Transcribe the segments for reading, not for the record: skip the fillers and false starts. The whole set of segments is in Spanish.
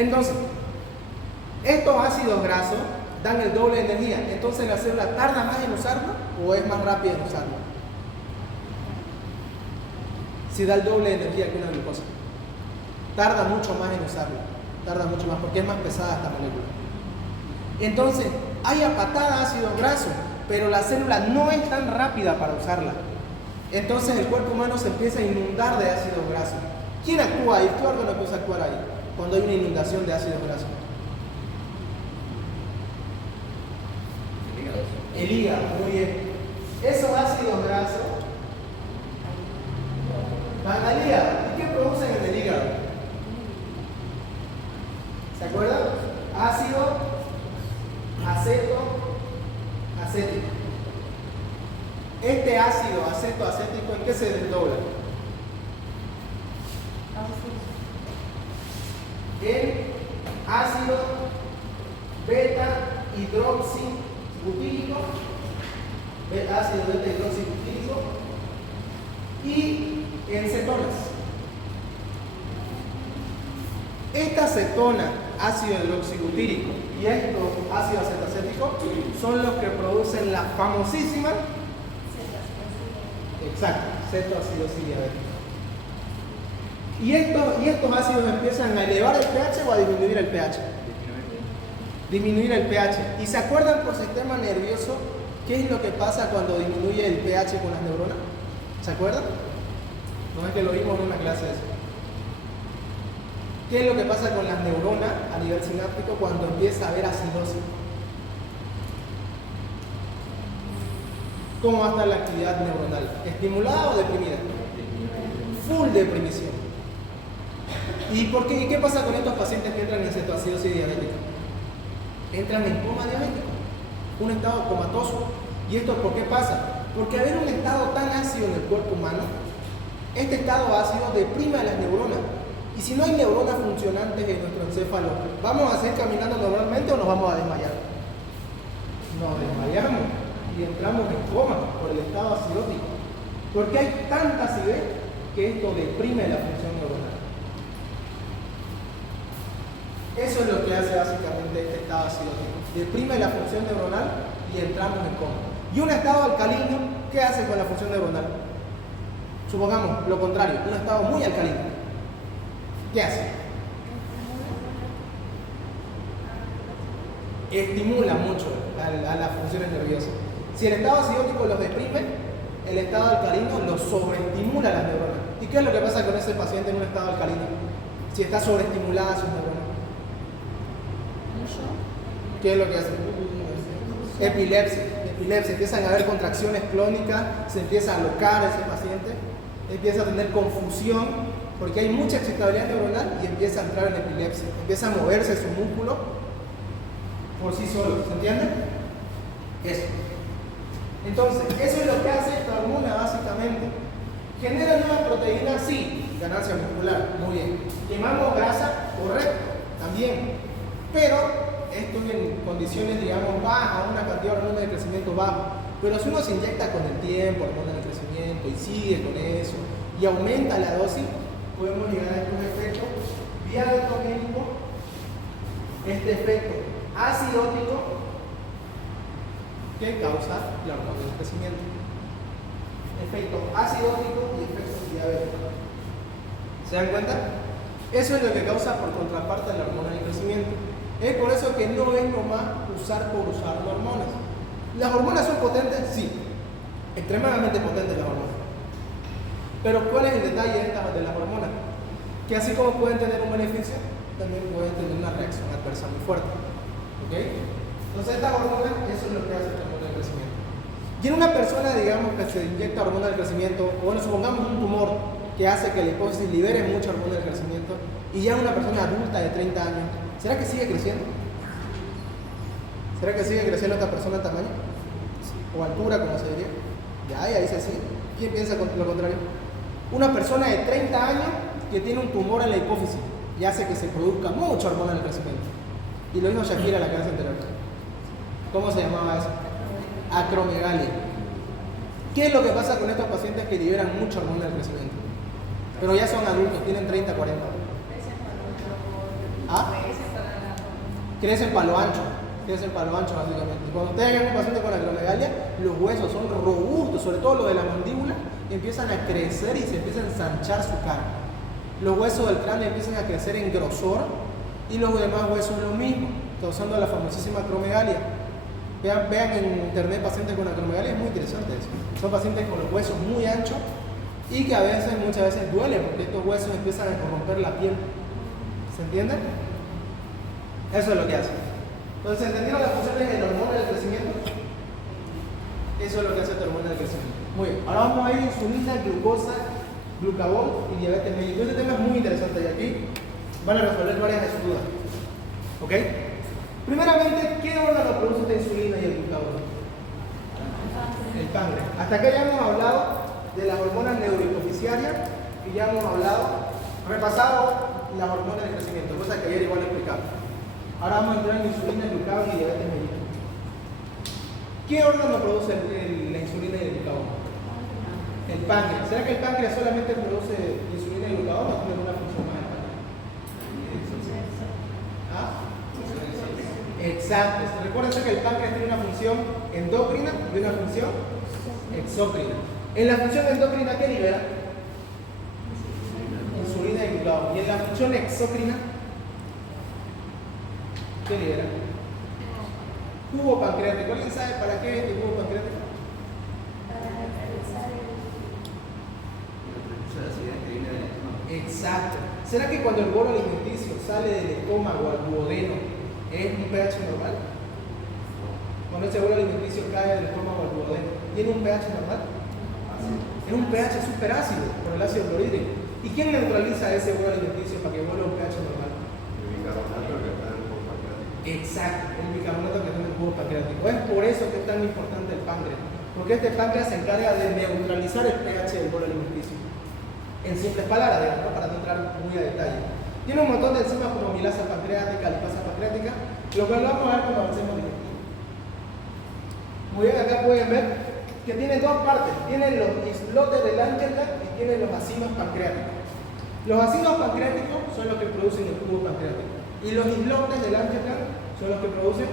Entonces, estos ácidos grasos dan el doble de energía. Entonces, ¿la célula tarda más en usarlo o es más rápida en usarlo? Si da el doble de energía que una glucosa, tarda mucho más en usarlo. Tarda mucho más porque es más pesada esta molécula. Entonces, hay a patada ácidos grasos, pero la célula no es tan rápida para usarla. Entonces el cuerpo humano se empieza a inundar de ácidos grasos. ¿Quién actúa ahí? ¿Qué órgano empieza a actuar ahí cuando hay una inundación de ácidos grasos? El hígado, muy bien. Esos ácidos grasos van al hígado. ¿Y qué producen en el hígado? ¿Se acuerdan? Ácido acético. Este ácido acético, ¿en qué se desdobla? En ácido beta hidroxibutírico, ácido beta hidroxibutírico, y en cetonas. Esta cetona, ácido hidroxibutírico, y estos ácidos acetacéticos son los que producen la famosísima cetoacidosis diabética. Y estos ácidos empiezan a elevar el pH o a disminuir el pH. Disminuir el pH. ¿Y se acuerdan por sistema nervioso qué es lo que pasa cuando disminuye el pH con las neuronas? ¿Se acuerdan? No es que lo vimos en una clase de eso. ¿Qué es lo que pasa con las neuronas a nivel sináptico cuando empieza a haber acidosis? ¿Cómo va a estar la actividad neuronal? ¿Estimulada o deprimida? Full deprimición. ¿Y qué pasa con estos pacientes que entran en cetoacidosis diabética? Entran en coma diabético, un estado comatoso. ¿Y esto por qué pasa? Porque haber un estado tan ácido en el cuerpo humano, este estado ácido deprime a las neuronas. Y si no hay neuronas funcionantes en nuestro encéfalo, ¿vamos a seguir caminando normalmente o nos vamos a desmayar? Nos desmayamos y entramos en coma por el estado acidótico. Porque hay tanta acidez que esto deprime la función neuronal. Eso es lo que hace básicamente este estado acidótico. Deprime la función neuronal y entramos en coma. Y un estado alcalino, ¿qué hace con la función neuronal? Supongamos lo contrario, un estado muy alcalino. ¿Qué hace? Estimula mucho a las funciones nerviosas. Si el estado acidótico los deprime, el estado alcalino los sobreestimula a las neuronas. ¿Y qué es lo que pasa con ese paciente en un estado alcalino? Si está sobreestimulada sus neuronas. ¿Qué es lo que hace? Epilepsia. Empiezan a haber contracciones clónicas, se empieza a alocar ese paciente, empieza a tener confusión, porque hay mucha excitabilidad neuronal y empieza a entrar en epilepsia. Empieza a moverse su músculo por sí solo. ¿Se entiende? Eso. Entonces, eso es lo que hace esta hormona básicamente. ¿Genera nuevas proteínas? Sí. Ganancia muscular. Muy bien. ¿Quemamos grasa? Correcto. También. Pero esto en condiciones, digamos, bajas, una cantidad de hormonas de crecimiento bajo. Pero si uno se inyecta con el tiempo hormonas de crecimiento y sigue con eso y aumenta la dosis, podemos llegar a estos efectos diabetomínicos, este efecto acidótico que causa la hormona del crecimiento. Efecto acidótico y efecto diabético. ¿Se dan cuenta? Eso es lo que causa por contraparte la hormona del crecimiento. Es por eso que no es nomás usar por usar hormonas. ¿Las hormonas son potentes? Sí. Extremadamente potentes las hormonas. Pero ¿cuál es el detalle de las hormonas? Que así como pueden tener un beneficio, también pueden tener una reacción adversa muy fuerte. ¿Ok? Entonces estas hormonas, eso es lo que hace la hormona del crecimiento. Y en una persona, digamos, que se inyecta hormona del crecimiento, o bueno, supongamos un tumor que hace que la hipófisis libere mucha hormona del crecimiento, y ya una persona adulta de 30 años, ¿será que sigue creciendo? ¿Será que sigue creciendo esta persona en tamaño? O altura, como se diría. Ya, ahí dice sí. ¿Quién piensa lo contrario? Una persona de 30 años que tiene un tumor en la hipófisis y hace que se produzca mucha hormona del crecimiento. Y lo dijo Shakira en la clase anterior. ¿Cómo se llamaba eso? Acromegalia. ¿Qué es lo que pasa con estos pacientes que liberan mucha hormona del crecimiento? Pero ya son adultos, tienen 30, 40 años. ¿Ah? Crece en palo ancho básicamente. Y cuando ustedes ven un paciente con acromegalia, los huesos son robustos, sobre todo los de la mandíbula, y empiezan a crecer y se empieza a ensanchar su cara. Los huesos del cráneo empiezan a crecer en grosor y los demás huesos lo mismo, causando la famosísima acromegalia. Vean en internet pacientes con acromegalia, es muy interesante eso. Son pacientes con los huesos muy anchos y que muchas veces duelen porque estos huesos empiezan a corromper la piel. ¿Se entiende? Eso es lo que hace. Entonces, ¿entendieron las funciones de la hormona del crecimiento? Eso es lo que hace la hormona del crecimiento. Muy bien, ahora vamos a ir insulina, glucosa, glucagón y diabetes mellitus. Este tema es muy interesante y aquí van a resolver varias de sus dudas. ¿Ok? Primeramente, ¿qué órgano produce esta insulina y el glucagón? El páncreas. Hasta acá ya hemos hablado de las hormonas neurohipofisiarias y ya hemos repasado las hormonas del crecimiento, cosas que ayer igual explicamos. Ahora vamos a entrar en insulina, glucagón y diabetes mellitus. ¿Qué órgano produce la insulina y el glucagón? El páncreas. ¿Será que el páncreas solamente produce insulina y glucagón o tiene una función más? ¿Ah? Exacto. Recuerden que el páncreas tiene una función endocrina y una función exócrina. En la función endocrina, ¿qué libera? Insulina y glucagón. Y en la función exócrina, ¿qué libera? Jugo pancreático. ¿Alguien sabe para qué es el jugo pancreático? Exacto. ¿Será que cuando el bolo alimenticio sale del estómago al duodeno es un pH normal? Cuando ese bolo alimenticio cae del estómago al duodeno, ¿tiene un pH normal? Es un pH súper ácido por el ácido clorhídrico. ¿Y quién neutraliza ese bolo alimenticio para que vuelva a un pH normal? El bicarbonato que está en el jugo pancreático. Exacto, el bicarbonato que está en el jugo pancreático. Es por eso que es tan importante el páncreas, porque este páncreas se encarga de neutralizar el pH del bolo alimenticio. En simples palabras, digamos, ¿no? Para no entrar muy a detalle. Tiene un montón de enzimas como milasa pancreática, lipasa pancreática, lo cual lo vamos a ver cuando avancemos digestivo. Muy bien, acá pueden ver que tiene dos partes. Tienen los islotes del Angelman y tienen los acinos pancreáticos. Los acinos pancreáticos son los que producen el jugo pancreático. Y los islotes del Angelman son los que producen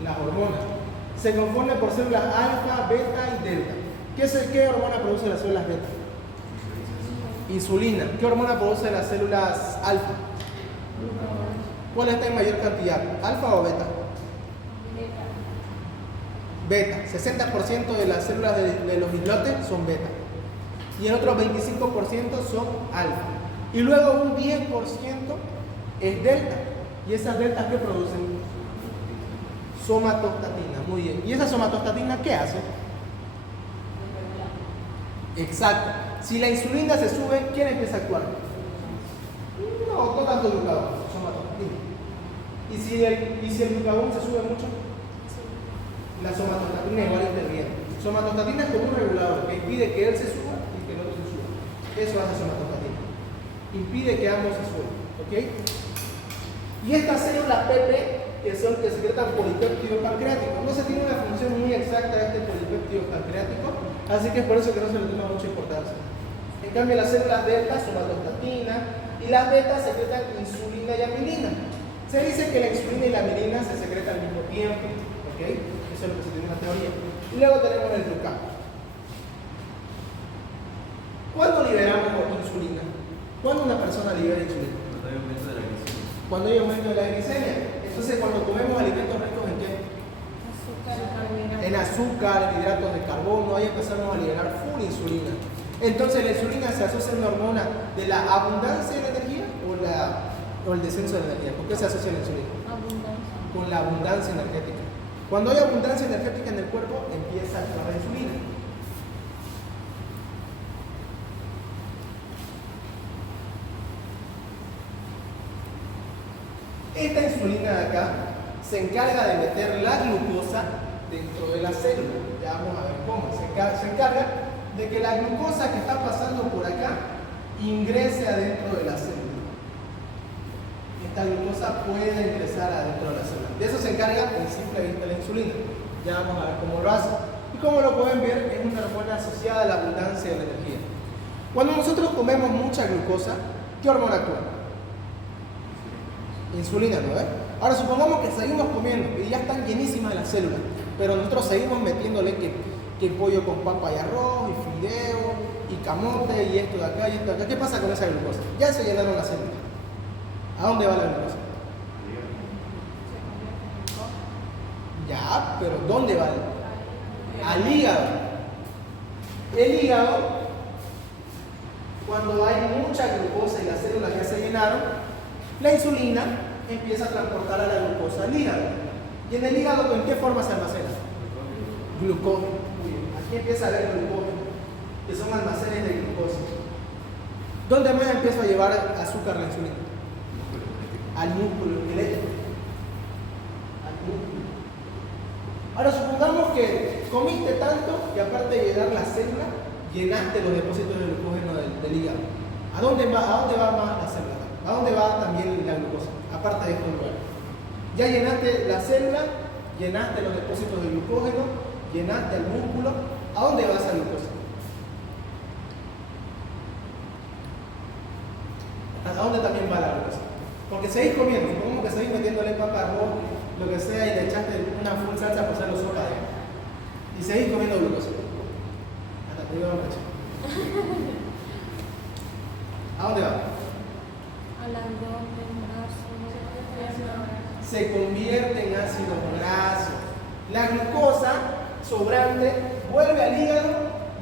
las hormonas. Se componen por células alfa, beta y delta. ¿Qué hormona produce las células beta? Insulina. ¿Qué hormona produce las células alfa? ¿Cuál está en mayor cantidad? ¿Alfa o beta? Beta. 60% de las células de los islotes son beta. Y el otro 25% son alfa. Y luego un 10% es delta. ¿Y esas deltas qué producen? Somatostatina. Muy bien. ¿Y esa somatostatina qué hace? Exacto. Si la insulina se sube, ¿quién empieza a actuar? No tanto el glucagón, somatostatina. ¿Y si el glucagón se sube mucho? La somatostatina igual interviene. Somatostatina es como un regulador que impide que él se suba y que el otro se suba. Eso hace somatostatina. Impide que ambos se suban. ¿Ok? Y estas células PP, que secretan polipéptido pancreático, no se tiene una función muy exacta de este polipéptido pancreático, así que es por eso que no se le toma mucha importancia. En cambio, las células delta, somatostatina, y las betas secretan insulina y amilina. Se dice que la insulina y la amilina se secretan al mismo tiempo. ¿Ok? Eso es lo que se tiene en la teoría. Y luego tenemos el glucagón. ¿Cuándo liberamos insulina? ¿Cuándo una persona libera insulina? Cuando hay aumento de la glicemia. Cuando hay aumento de la glicemia. Entonces, cuando comemos alimentos ricos en qué? En azúcar, en hidratos de carbono, ahí empezamos a liberar full insulina. Entonces, la insulina se asocia a una hormona de la abundancia de energía o el descenso de energía. ¿Con qué se asocia la insulina? Abundancia. Con la abundancia energética. Cuando hay abundancia energética en el cuerpo, empieza a actuar la insulina. Esta insulina de acá se encarga de meter la glucosa dentro de la célula. Ya vamos a ver cómo. Se encarga de que la glucosa que está pasando por acá ingrese adentro de la célula. Esta glucosa puede ingresar adentro de la célula. De eso se encarga en simple vista la insulina. Ya vamos a ver cómo lo hace. Y como lo pueden ver, es una hormona asociada a la abundancia de la energía. Cuando nosotros comemos mucha glucosa, ¿qué hormona actúa? Insulina, ¿no ves? Ahora supongamos que seguimos comiendo y ya están llenísimas las células, pero nosotros seguimos metiéndole que pollo con papa y arroz, y fideo, y camote, y esto de acá, y esto de acá. ¿Qué pasa con esa glucosa? Ya se llenaron las células. ¿A dónde va la glucosa? Ya, pero ¿dónde va? Al hígado. El hígado, cuando hay mucha glucosa y las células ya se llenaron, la insulina empieza a transportar a la glucosa al hígado. ¿Y en el hígado en qué forma se almacena? Glucógeno. Aquí empieza a haber glucógeno, que son almacenes de glucosa. ¿Dónde más empiezo a llevar azúcar la insulina? Al músculo esquelético. Al músculo. Ahora supongamos que comiste tanto que aparte de llenar la célula, llenaste los depósitos de glucógeno del hígado. ¿A dónde va más la célula? ¿A dónde va también la glucosa? Aparte de estos lugares. Ya llenaste la célula, llenaste los depósitos de glucógeno, llenaste el músculo. ¿A dónde va esa glucosa? ¿A dónde también va la glucosa? Porque seguís comiendo, supongamos que seguís metiéndole papa, arroz, lo que sea, y le echaste una full salsa para hacerlo sopa de agua. Y seguís comiendo glucosa. Hasta te digo la noche. ¿A dónde va? Al abdomen, brazo, Se convierte en ácido graso. La glucosa sobrante vuelve al hígado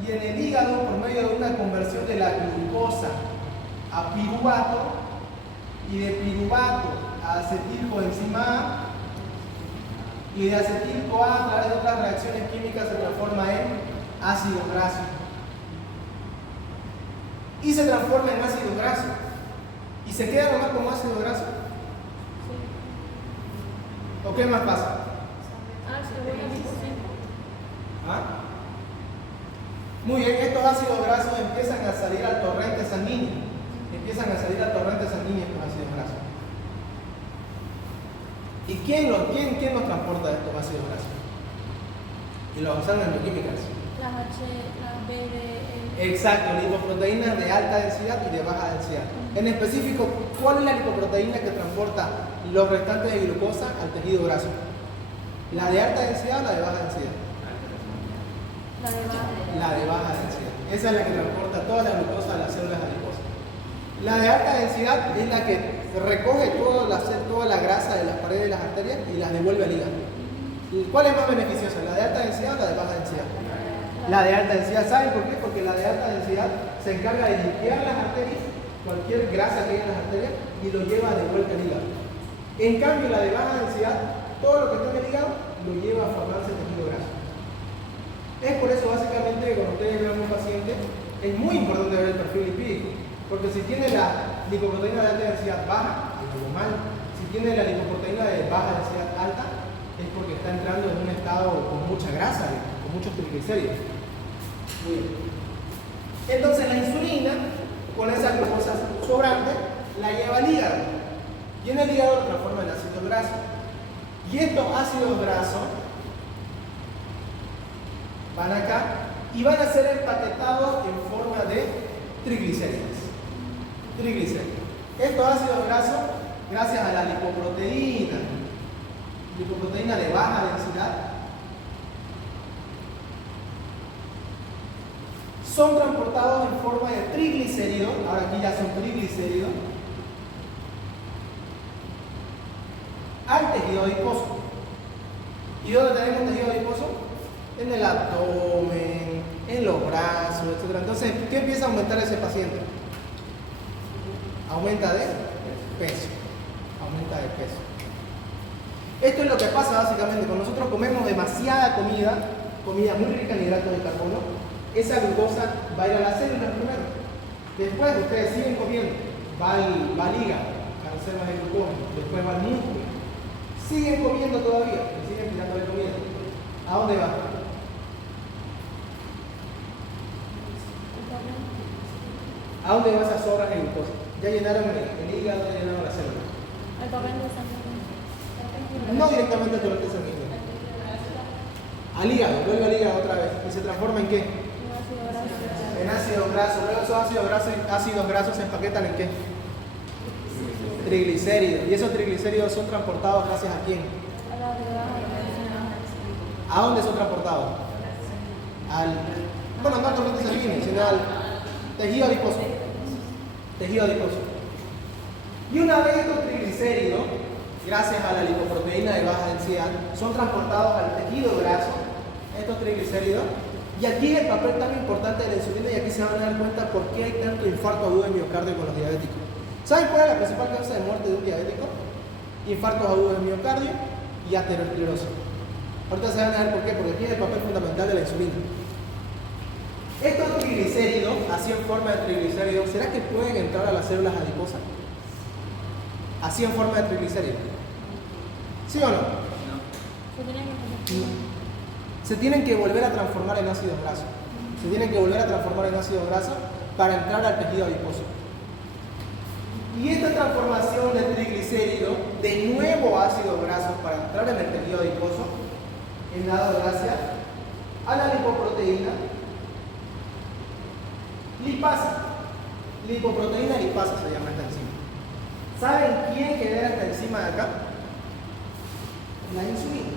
y en el hígado, por medio de una conversión de la glucosa a piruvato y de piruvato a acetilcoenzima A y de acetil-CoA a través de otras reacciones químicas se transforma en ácido graso. Y se transforma en ácido graso. ¿Y se queda nomás como ácido graso? ¿O qué más pasa? ¿Ah? Muy bien, estos ácidos grasos empiezan a salir al torrente sanguíneo. Empiezan a salir al torrente sanguíneo estos ácidos grasos. ¿Y quién los transporta estos ácidos grasos? Y los usan en bioquímicas. las B, Exacto, lipoproteínas de alta densidad y de baja densidad. En específico, ¿cuál es la lipoproteína que transporta los restantes de glucosa al tejido graso? ¿La de alta densidad o la de baja densidad? La de baja densidad. Esa es la que transporta toda la glucosa a las células adiposas. La de alta densidad es la que recoge toda la grasa de las paredes de las arterias y las devuelve al hígado. ¿Cuál es más beneficiosa? ¿La de alta densidad o la de baja densidad? La de alta densidad. ¿Saben por qué? Porque la de alta densidad se encarga de limpiar las arterias, cualquier grasa que haya en las arterias, y lo lleva de vuelta al hígado. En cambio, la de baja densidad, todo lo que está en el hígado, lo lleva a formarse tejido graso. Es por eso, básicamente, que cuando ustedes vean un paciente, es muy importante ver el perfil lipídico. Porque si tiene la lipoproteína de alta densidad baja, es normal. Si tiene la lipoproteína de baja densidad alta, es porque está entrando en un estado con mucha grasa, con muchos triglicéridos. Muy bien. Entonces la insulina, con esa glucosa sobrante, la lleva al hígado. Y en el hígado lo transforma en ácido graso. Y estos ácidos grasos van acá y van a ser empaquetados en forma de triglicéridos. Estos ácidos grasos, gracias a la lipoproteína de baja densidad, son transportados en forma de triglicéridos. Ahora aquí ya son triglicéridos al tejido adiposo. ¿Y dónde tenemos tejido adiposo? En el abdomen, en los brazos, etc. Entonces, ¿qué empieza a aumentar ese paciente? Aumenta de peso. Esto es lo que pasa básicamente cuando nosotros comemos demasiada comida muy rica en hidratos de carbono. Esa glucosa va a ir a las células primero. Después ustedes siguen comiendo, va al hígado, a reservas de glucógeno, después va al músculo. Siguen comiendo todavía, siguen tirándole comida. ¿A dónde va? ¿A dónde van esas sobras de glucosa? Ya llenaron el hígado, ya llenaron la célula. el torrente sanguíneo. No directamente al torrente sanguíneo. Al hígado, vuelve al hígado otra vez. ¿Y se transforma en qué? En ácido graso. Luego esos ácidos grasos se empaquetan en qué? Triglicéridos. ¿Y esos triglicéridos son transportados gracias a quién? A la grasa. ¿A dónde son transportados? Bueno, no al torrente sanguíneo, sino al tejido adiposo. Tejido adiposo. Y una vez estos triglicéridos, gracias a la lipoproteína de baja densidad, son transportados al tejido graso, estos triglicéridos. Y aquí es el papel tan importante de la insulina, y aquí se van a dar cuenta por qué hay tanto infarto agudo de miocardio con los diabéticos. ¿Saben cuál es la principal causa de muerte de un diabético? Infartos agudos de miocardio y aterosclerosis. Ahorita se van a ver por qué, porque aquí es el papel fundamental de la insulina. Estos triglicéridos, así en forma de triglicéridos, ¿será que pueden entrar a las células adiposas? Así en forma de triglicéridos. ¿Sí o no? Se tiene que poner. Se tienen que volver a transformar en ácidos grasos. Se tienen que volver a transformar en ácidos grasos para entrar al tejido adiposo. Y esta transformación de triglicéridos de nuevo ácidos grasos para entrar en el tejido adiposo es dado gracias a la lipoproteína lipasa. Lipoproteína lipasa se llama esta enzima. ¿Saben quién genera esta enzima de acá? La insulina.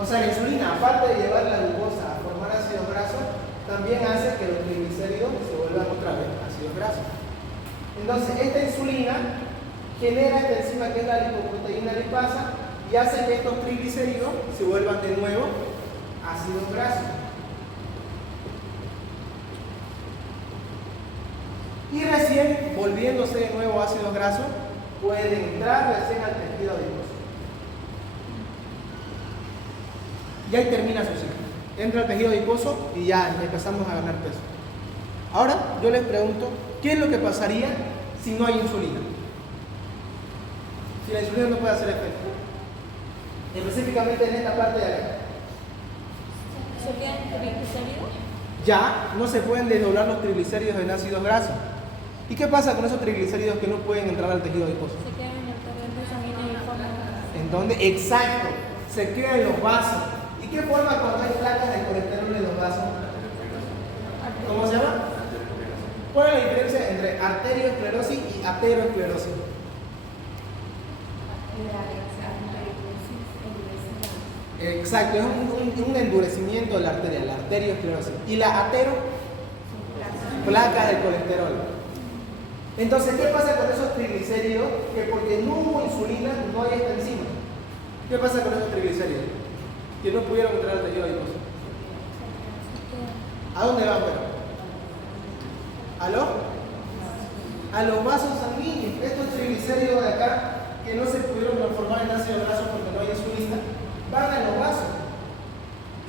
O sea, la insulina, aparte de llevar la glucosa a formar ácidos grasos, también hace que los triglicéridos se vuelvan otra vez ácidos grasos. Entonces, esta insulina genera esta enzima que es la lipoproteína lipasa y hace que estos triglicéridos se vuelvan de nuevo ácidos grasos. Y recién, volviéndose de nuevo ácidos grasos, pueden entrar recién al tejido adiposo. Y ahí termina su ciclo. Entra al tejido adiposo y ya empezamos a ganar peso. Ahora, yo les pregunto, ¿qué es lo que pasaría si no hay insulina? Si la insulina no puede hacer efecto. Específicamente en esta parte de acá. ¿Se quedan triglicéridos? Ya no se pueden desdoblar los triglicéridos en ácidos grasos. ¿Y qué pasa con esos triglicéridos que no pueden entrar al tejido adiposo? Se quedan en el torrente sanguíneo y forman. ¿En dónde? Exacto. Se quedan en los vasos. ¿Y qué forma cuando hay placas de colesterol en los vasos? ¿Cómo se llama? ¿Cuál es la diferencia entre arteriosclerosis y aterosclerosis? Exacto, es un endurecimiento de la arteria, la arteriosclerosis. Y la atero, placas de colesterol. Entonces, ¿qué pasa con esos triglicéridos? Que porque no hubo insulina, no hay esta enzima. ¿Qué pasa con esos triglicéridos? Que no pudieron entrar al tejido adiposo. ¿A dónde van, pero? A los vasos sanguíneos. Estos triglicéridos de acá, que no se pudieron transformar en ácido graso porque no hay insulina, van a los vasos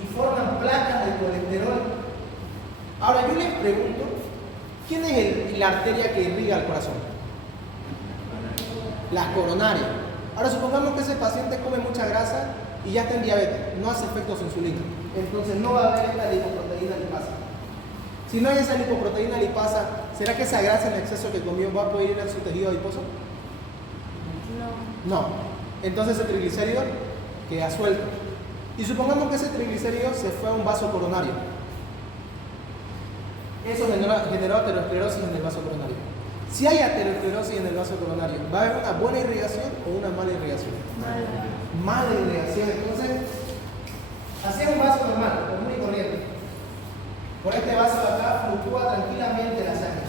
y forman placas de colesterol. Ahora yo les pregunto, ¿quién es la arteria que irriga el corazón? Las coronarias. Ahora supongamos que ese paciente come mucha grasa y ya está en diabetes, no hace efecto su insulina. Entonces no va a haber esta lipoproteína lipasa. Si no hay esa lipoproteína lipasa, ¿será que esa grasa en exceso que comió va a poder ir a su tejido adiposo? No. Entonces ese triglicérido queda suelto. Y supongamos que ese triglicérido se fue a un vaso coronario. Eso generó aterosclerosis en el vaso coronario. Si hay aterosclerosis en el vaso coronario, ¿va a haber una buena irrigación o una mala irrigación? Mala irrigación. Entonces, así es un vaso normal, común y corriente. Por este vaso de acá fluctúa tranquilamente la sangre.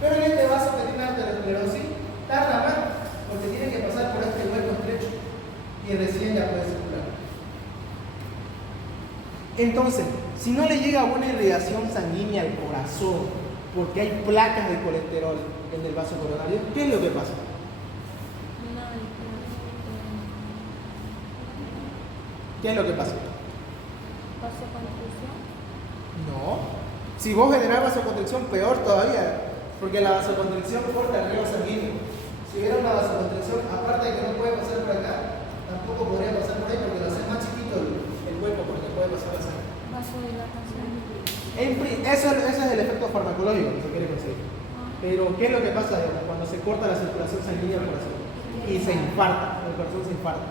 Pero en este vaso que tiene aterosclerosis, tarda más, porque tiene que pasar por este hueco estrecho y recién ya puede circular. Entonces, si no le llega buena irrigación sanguínea al corazón, porque hay placas de colesterol en el vaso coronario, ¿qué es lo que pasa? ¿Qué es lo que pasa? ¿Vasoconstricción? No. Si vos generás vasoconstricción, peor todavía, porque la vasoconstricción corta el riego sanguíneo. Si hubiera una vasoconstricción, aparte de que no puede pasar por acá, tampoco podría pasar por ahí porque lo hace más chiquito el hueco porque puede pasar la sangre. Vasodilatación. Eso es el efecto farmacológico que se quiere conseguir. Pero, ¿qué es lo que pasa cuando se corta la circulación sanguínea del corazón? Y se infarta, el corazón se infarta.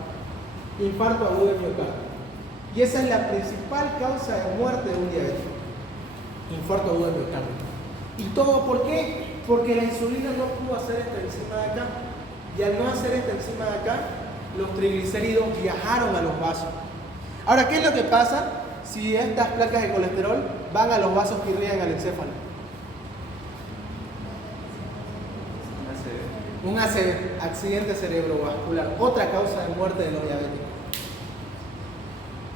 Infarto agudo de miocardio. Y esa es la principal causa de muerte de un diabético. Infarto agudo de miocardio. ¿Y todo por qué? Porque la insulina no pudo hacer esta enzima de acá. Y al no hacer esta enzima de acá, los triglicéridos viajaron a los vasos. Ahora, ¿qué es lo que pasa si estas placas de colesterol van a los vasos que irrigan al encéfalo? Un ACV, accidente cerebrovascular, otra causa de muerte de los diabéticos.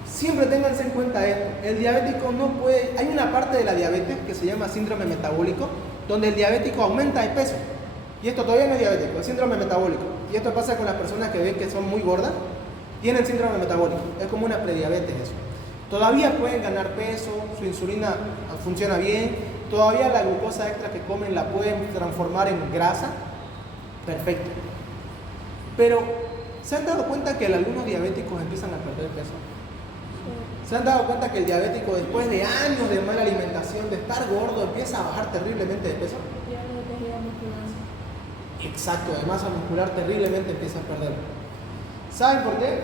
Siempre ténganse en cuenta esto, el diabético no puede, hay una parte de la diabetes que se llama síndrome metabólico, donde el diabético aumenta de peso. Y esto todavía no es diabético, es síndrome metabólico. Y esto pasa con las personas que ven que son muy gordas, tienen síndrome metabólico, es como una prediabetes eso. Todavía pueden ganar peso, su insulina funciona bien, todavía la glucosa extra que comen la pueden transformar en grasa. Perfecto. Pero, ¿se han dado cuenta que algunos diabéticos empiezan a perder peso? ¿Se han dado cuenta que el diabético, después de años de mala alimentación, de estar gordo, empieza a bajar terriblemente de peso? Exacto, de masa muscular terriblemente empieza a perder. ¿Saben por qué?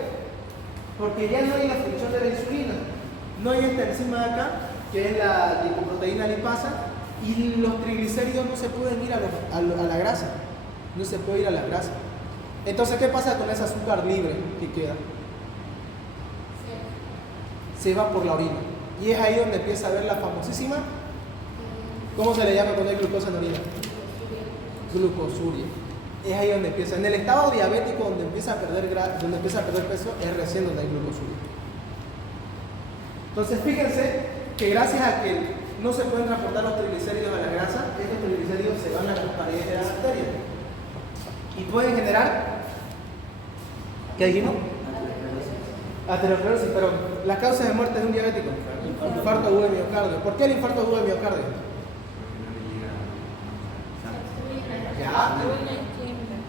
Porque ya no hay la función de la insulina. No hay esta enzima de acá, que es la lipoproteína lipasa, y los triglicéridos no se pueden ir a la grasa. No se puede ir a la grasa. Entonces, ¿qué pasa con ese azúcar libre que queda? Se va por la orina. Y es ahí donde empieza a ver la famosísima, ¿cómo se le llama cuando hay glucosa en orina? Glucosuria. Es ahí donde empieza. En el estado diabético, donde empieza a perder peso, es recién donde hay glucosuria. Entonces, fíjense que gracias a que no se pueden transportar los triglicéridos a la grasa, estos triglicéridos se van a las paredes de las arterias. Y pueden generar, ¿qué dijimos? Aterosclerosis, pero las causas de muerte de un diabético, infarto agudo de miocardio. ¿Por qué el infarto agudo de miocardio? Ya,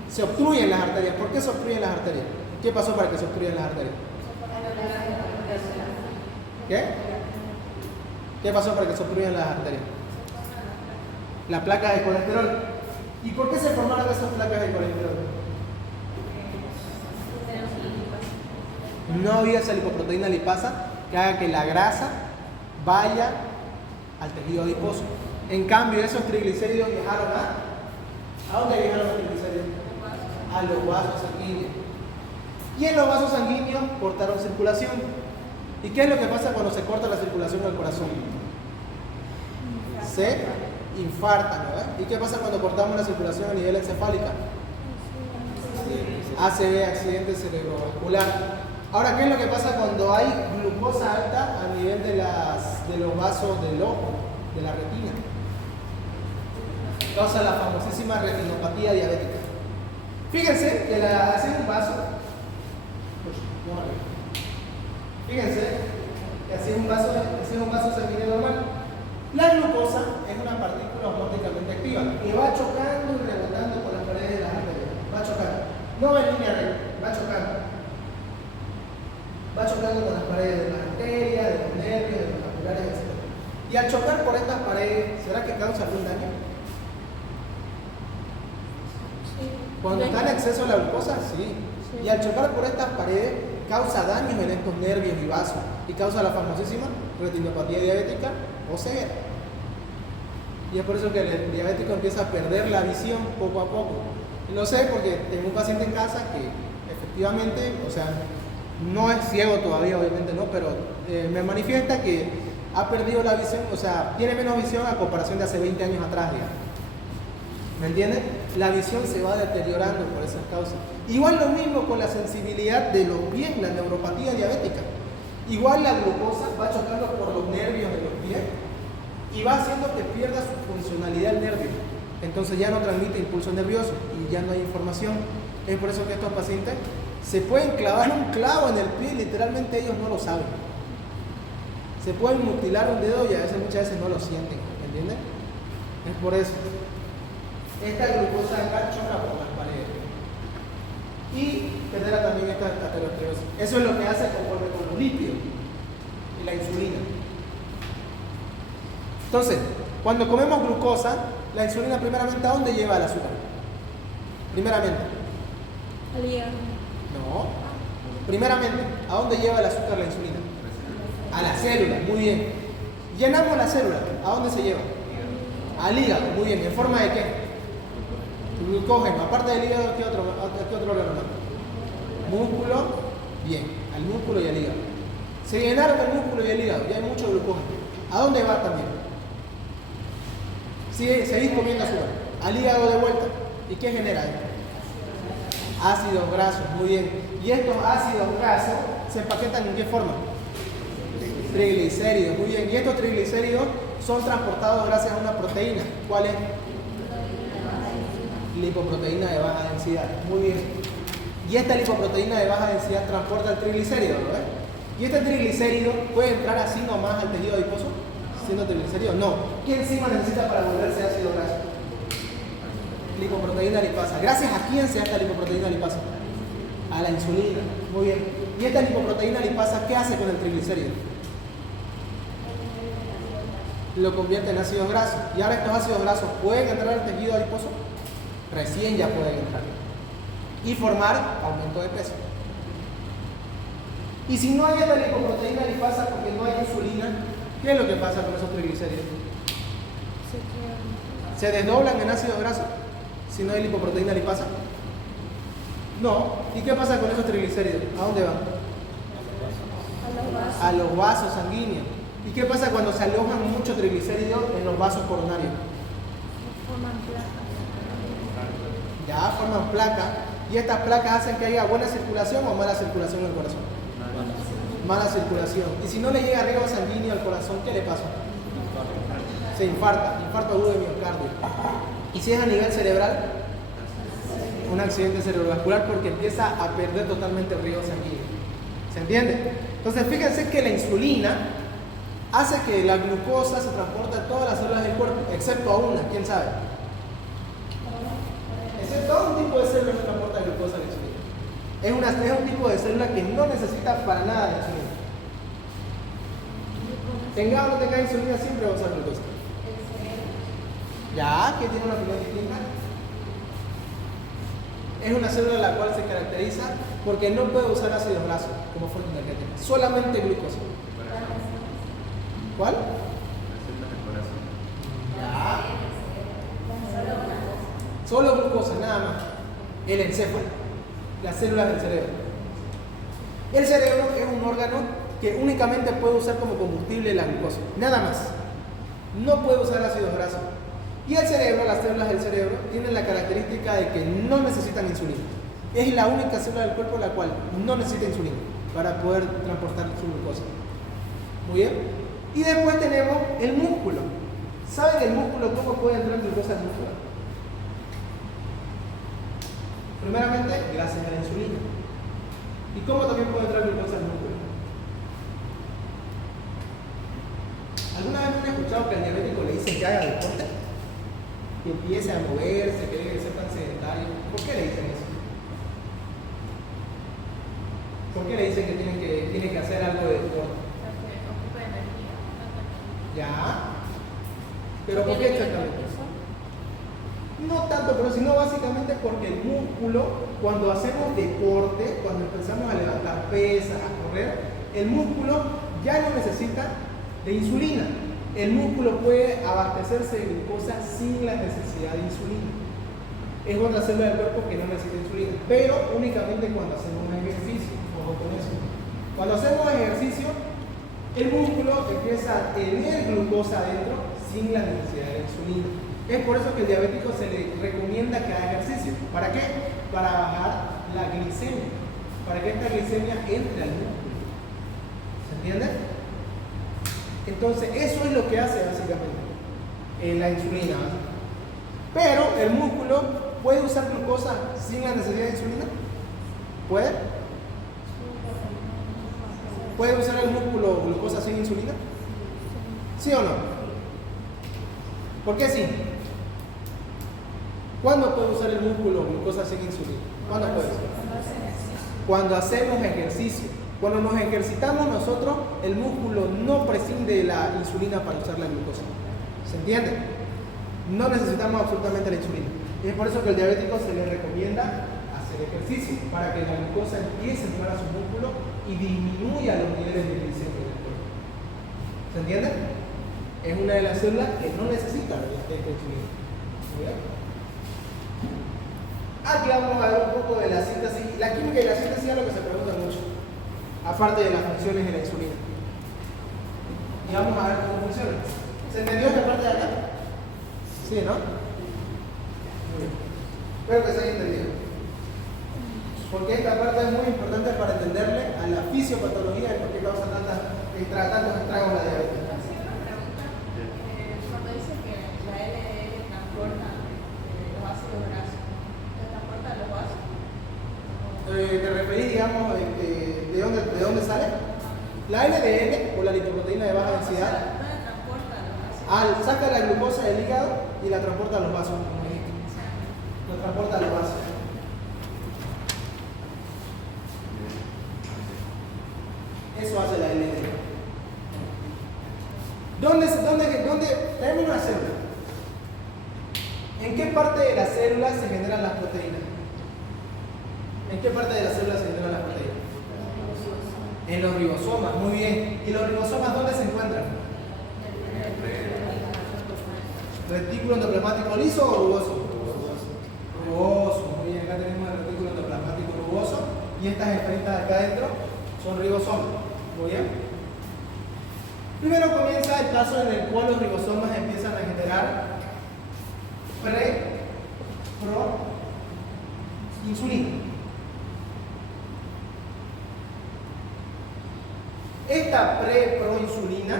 se obstruyen las arterias. ¿Por qué se obstruyen las arterias? ¿Qué pasó para que se obstruyan las arterias? ¿Qué? ¿Qué pasó para que se obstruyan las arterias? La placa de colesterol. ¿Y por qué se formaron esas placas de colesterol? No había esa lipoproteína lipasa que haga que la grasa vaya al tejido adiposo. En cambio, esos triglicéridos viajaron ¿a dónde viajaron los triglicéridos? A los vasos sanguíneos. Y en los vasos sanguíneos cortaron circulación. ¿Y qué es lo que pasa cuando se corta la circulación del corazón? Se infartan, ¿verdad? ¿Y qué pasa cuando cortamos la circulación a nivel encefálica? ACV, accidente cerebrovascular. Ahora, ¿qué es lo que pasa cuando hay glucosa alta a nivel de los vasos del ojo, de la retina? Causa la famosísima retinopatía diabética. Fíjense que así es un vaso. Fíjense que así es un vaso sanguíneo normal. La glucosa es una partícula osmóticamente activa que va chocando y rebotando por las paredes de las arterias. Va chocando. No va en línea recta, va chocando. Va chocando con las paredes de las arterias, de los nervios, de los capilares, etc. Y al chocar por estas paredes, ¿será que causa algún daño? Sí. Cuando está en exceso la glucosa, sí. Y al chocar por estas paredes, causa daños en estos nervios y vasos. Y causa la famosísima retinopatía diabética o ceguera. Y es por eso que el diabético empieza a perder la visión poco a poco. Y lo sé porque tengo un paciente en casa que efectivamente, o sea, no es ciego todavía, obviamente no, pero me manifiesta que ha perdido la visión, o sea, tiene menos visión a comparación de hace 20 años atrás, digamos. ¿Me entiendes? La visión se va deteriorando por esas causas. Igual lo mismo con la sensibilidad de los pies, la neuropatía diabética. Igual la glucosa va chocando por los nervios de los pies y va haciendo que pierda su funcionalidad el nervio. Entonces ya no transmite impulso nervioso y ya no hay información. Es por eso que estos pacientes se pueden clavar un clavo en el pie y literalmente ellos no lo saben. Se pueden mutilar un dedo y muchas veces no lo sienten, ¿entienden? Es por eso. Esta glucosa acá choca por las paredes y genera también esta aterosclerosis. Eso es lo que hace conforme con los lípidos y la insulina. Entonces, cuando comemos glucosa, la insulina primeramente ¿a dónde lleva el azúcar? Primeramente. Al hígado. No. Primeramente, ¿a dónde lleva el azúcar la insulina? A la célula, muy bien. Llenamos la célula, ¿a dónde se lleva? Al hígado, muy bien. ¿En forma de qué? Glucógeno, aparte del hígado, ¿qué otro órgano más? Músculo, bien, al músculo y al hígado. Se llenaron el músculo y el hígado, ya hay mucho glucógeno. ¿A dónde va también? Seguís comiendo azúcar. Al hígado de vuelta. ¿Y qué genera esto? Ácidos grasos, muy bien. Y estos ácidos grasos se empaquetan ¿en qué forma? Triglicéridos, muy bien. Y estos triglicéridos son transportados gracias a una proteína. ¿Cuál es? Lipoproteína de baja densidad. Muy bien. Y esta lipoproteína de baja densidad transporta el triglicérido, ¿no ves? Y este triglicérido puede entrar así nomás al tejido adiposo, siendo triglicérido. No. ¿Qué enzima necesita para volverse ácido graso? Lipoproteína lipasa. Gracias a quién se da esta lipoproteína lipasa? A la insulina. Muy bien. ¿Y esta lipoproteína lipasa qué hace con el triglicérido? Lo convierte en ácidos grasos. Y ahora estos ácidos grasos pueden entrar al tejido adiposo. Recién ya pueden entrar. Y formar aumento de peso. Y si no hay esta lipoproteína lipasa porque no hay insulina, ¿qué es lo que pasa con esos triglicéridos? ¿Se desdoblan en ácidos grasos si no hay lipoproteína lipasa? No. ¿Y qué pasa con esos triglicéridos? ¿A dónde van? A los vasos sanguíneos. ¿Y qué pasa cuando se alojan muchos triglicéridos en los vasos coronarios? Forman placas. Ya forman placas. ¿Y estas placas hacen que haya buena circulación o mala circulación en el corazón? Mala circulación. Y si no le llega riego sanguíneo al corazón, ¿qué le pasa? Se infarta, infarto agudo de miocardio. Y si es a nivel cerebral, un accidente cerebrovascular porque empieza a perder totalmente el riego sanguíneo. ¿Se entiende? Entonces fíjense que la insulina hace que la glucosa se transporte a todas las células del cuerpo, excepto a una, ¿quién sabe? Excepto a un tipo de célula que transporta glucosa a la insulina. Es un tipo de célula que no necesita para nada la insulina. Tenga o no tenga insulina, siempre va a usar glucosa. Ya, que tiene una opinión distinta. Es una célula la cual se caracteriza porque no puede usar ácidos grasos como fuente energética, solamente glucosa. ¿Cuál? Ya. Solo glucosa, nada más. El encéfalo, las células del cerebro. El cerebro es un órgano que únicamente puede usar como combustible la glucosa, nada más. No puede usar ácidos grasos. Y el cerebro, las células del cerebro, tienen la característica de que no necesitan insulina. Es la única célula del cuerpo la cual no necesita insulina para poder transportar su glucosa. Muy bien. Y después tenemos el músculo. ¿Saben el músculo cómo puede entrar glucosa al músculo? Primeramente, gracias a la insulina. ¿Y cómo también puede entrar glucosa al músculo? ¿Alguna vez han escuchado que al diabético le dicen que haga deporte? Que empiece a moverse, que deje de ser tan sedentario. ¿Por qué le dicen eso? ¿Por qué le dicen que tiene que hacer algo de deporte? Porque ocupa energía. Ya. ¿Pero por qué exactamente? No tanto, pero sino básicamente porque el músculo, cuando hacemos deporte, cuando empezamos a levantar pesas, a correr, el músculo ya no necesita de insulina. El músculo puede abastecerse de glucosa sin la necesidad de insulina. Es otra célula del cuerpo que no necesita insulina, pero únicamente cuando hacemos un ejercicio. Ojo con eso. Cuando hacemos ejercicio, el músculo empieza a tener glucosa adentro sin la necesidad de la insulina. Es por eso que al diabético se le recomienda que haga ejercicio. ¿Para qué? Para bajar la glicemia. Para que esta glicemia entre al músculo. ¿Se entiende? Entonces, eso es lo que hace básicamente la insulina. Pero el músculo puede usar glucosa sin la necesidad de insulina. ¿Puede? ¿Puede usar el músculo glucosa sin insulina? ¿Sí o no? ¿Por qué sí? ¿Cuándo puede usar el músculo glucosa sin insulina? ¿Cuándo puede usar? Cuando hacemos ejercicio. Cuando nos ejercitamos nosotros, el músculo no prescinde de la insulina para usar la glucosa. ¿Se entiende? No necesitamos absolutamente la insulina. Y es por eso que al diabético se le recomienda hacer ejercicio, para que la glucosa empiece a entrar a su músculo y disminuya los niveles de glicemia del cuerpo. ¿Se entiende? Es una de las células que no necesita la insulina. ¿Muy bien? Aquí vamos a ver un poco de la síntesis. La química y la síntesis es lo que se pregunta mucho, aparte de las funciones de la insulina. Y vamos a ver cómo funciona. ¿Se entendió esta parte de acá? Sí, ¿no? Muy bien. Espero que se haya entendido. Porque esta parte es muy importante para entenderle a la fisiopatología y por qué causa tantos estragos la diabetes. Sí, una pregunta. Cuando dice que la LDL transporta los ácidos grasos, ¿te transporta los vasos? ¿Te referís, digamos, de dónde sale? La LDL o la lipoproteína de baja densidad ¿Dónde transporta los ácidos? saca la glucosa del hígado y la transporta a los vasos. Lo transporta a los vasos. Eso hace la LDL. ¿Dónde tenemos una célula? ¿En qué parte de la célula se generan las proteínas? ¿En qué parte de la célula se generan las proteínas? En los ribosomas, muy bien. ¿Y los ribosomas dónde se encuentran? ¿Retículo endoplasmático liso o rugoso? Rugoso, muy bien. Acá tenemos el retículo endoplasmático rugoso y estas esferitas de acá adentro son ribosomas. Muy bien. Primero comienza el paso en el cual los ribosomas empiezan a generar insulina. Esta proinsulina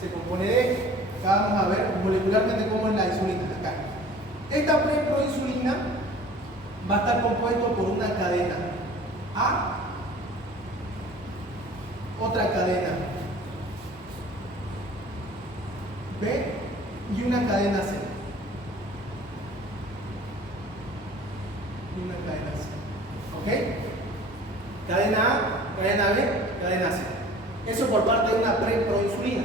se compone de, acá vamos a ver molecularmente cómo es la insulina, acá. Esta proinsulina va a estar compuesto por una cadena A, otra cadena B y una cadena C. Y una cadena C. ¿Ok? Cadena A, cadena B, cadena C. Eso por parte de una preproinsulina.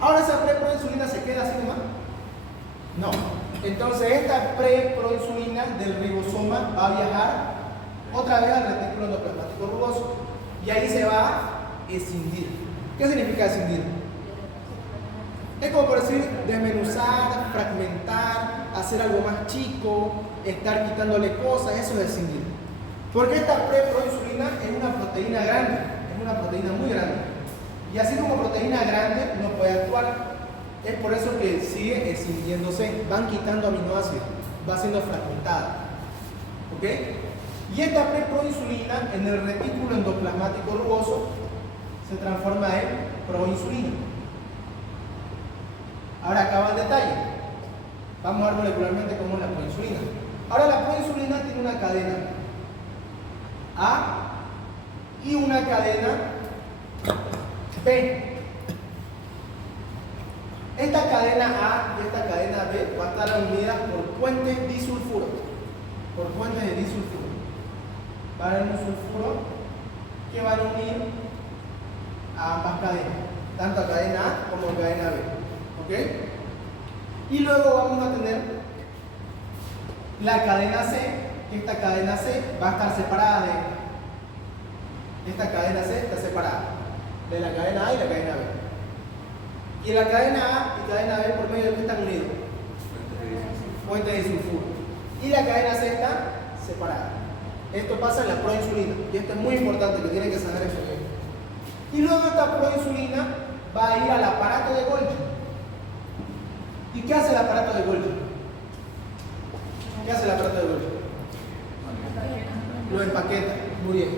Ahora esa preproinsulina se queda así nomás. No. Entonces esta preproinsulina del ribosoma va a viajar otra vez al retículo endoplasmático rugoso y ahí se va a escindir. ¿Qué significa escindir? Es como por decir desmenuzar, fragmentar, hacer algo más chico, estar quitándole cosas, eso es escindir. Porque esta preproinsulina es una proteína grande, es una proteína muy grande. Y así como proteína grande no puede actuar. Es por eso que sigue escindiéndose, van quitando aminoácidos, va siendo fragmentada. ¿Ok? Y esta preproinsulina en el retículo endoplasmático rugoso se transforma en proinsulina. Ahora acá va el detalle. Vamos a ver molecularmente cómo es la proinsulina. Ahora la proinsulina tiene una cadena A y una cadena B. Esta cadena A y esta cadena B va a estar unidas por puentes disulfuros. Por puentes de disulfuro. Va a haber un sulfuro que van a unir a ambas cadenas, tanto a cadena A como a cadena B. ¿Ok? Y luego vamos a tener la cadena C, que esta cadena C va a estar separada de esta cadena C, está separada de la cadena A y la cadena B. Y la cadena A y cadena B por medio de qué están unidos? Puente de sulfuro. Y la cadena C está separada. Esto pasa en la proinsulina. Y esto es muy importante, que tienen que saber esto. Y luego esta proinsulina va a ir al aparato de Golgi. ¿Y qué hace el aparato de Golgi? ¿Qué hace el aparato de Golgi? Lo empaqueta. Muy bien.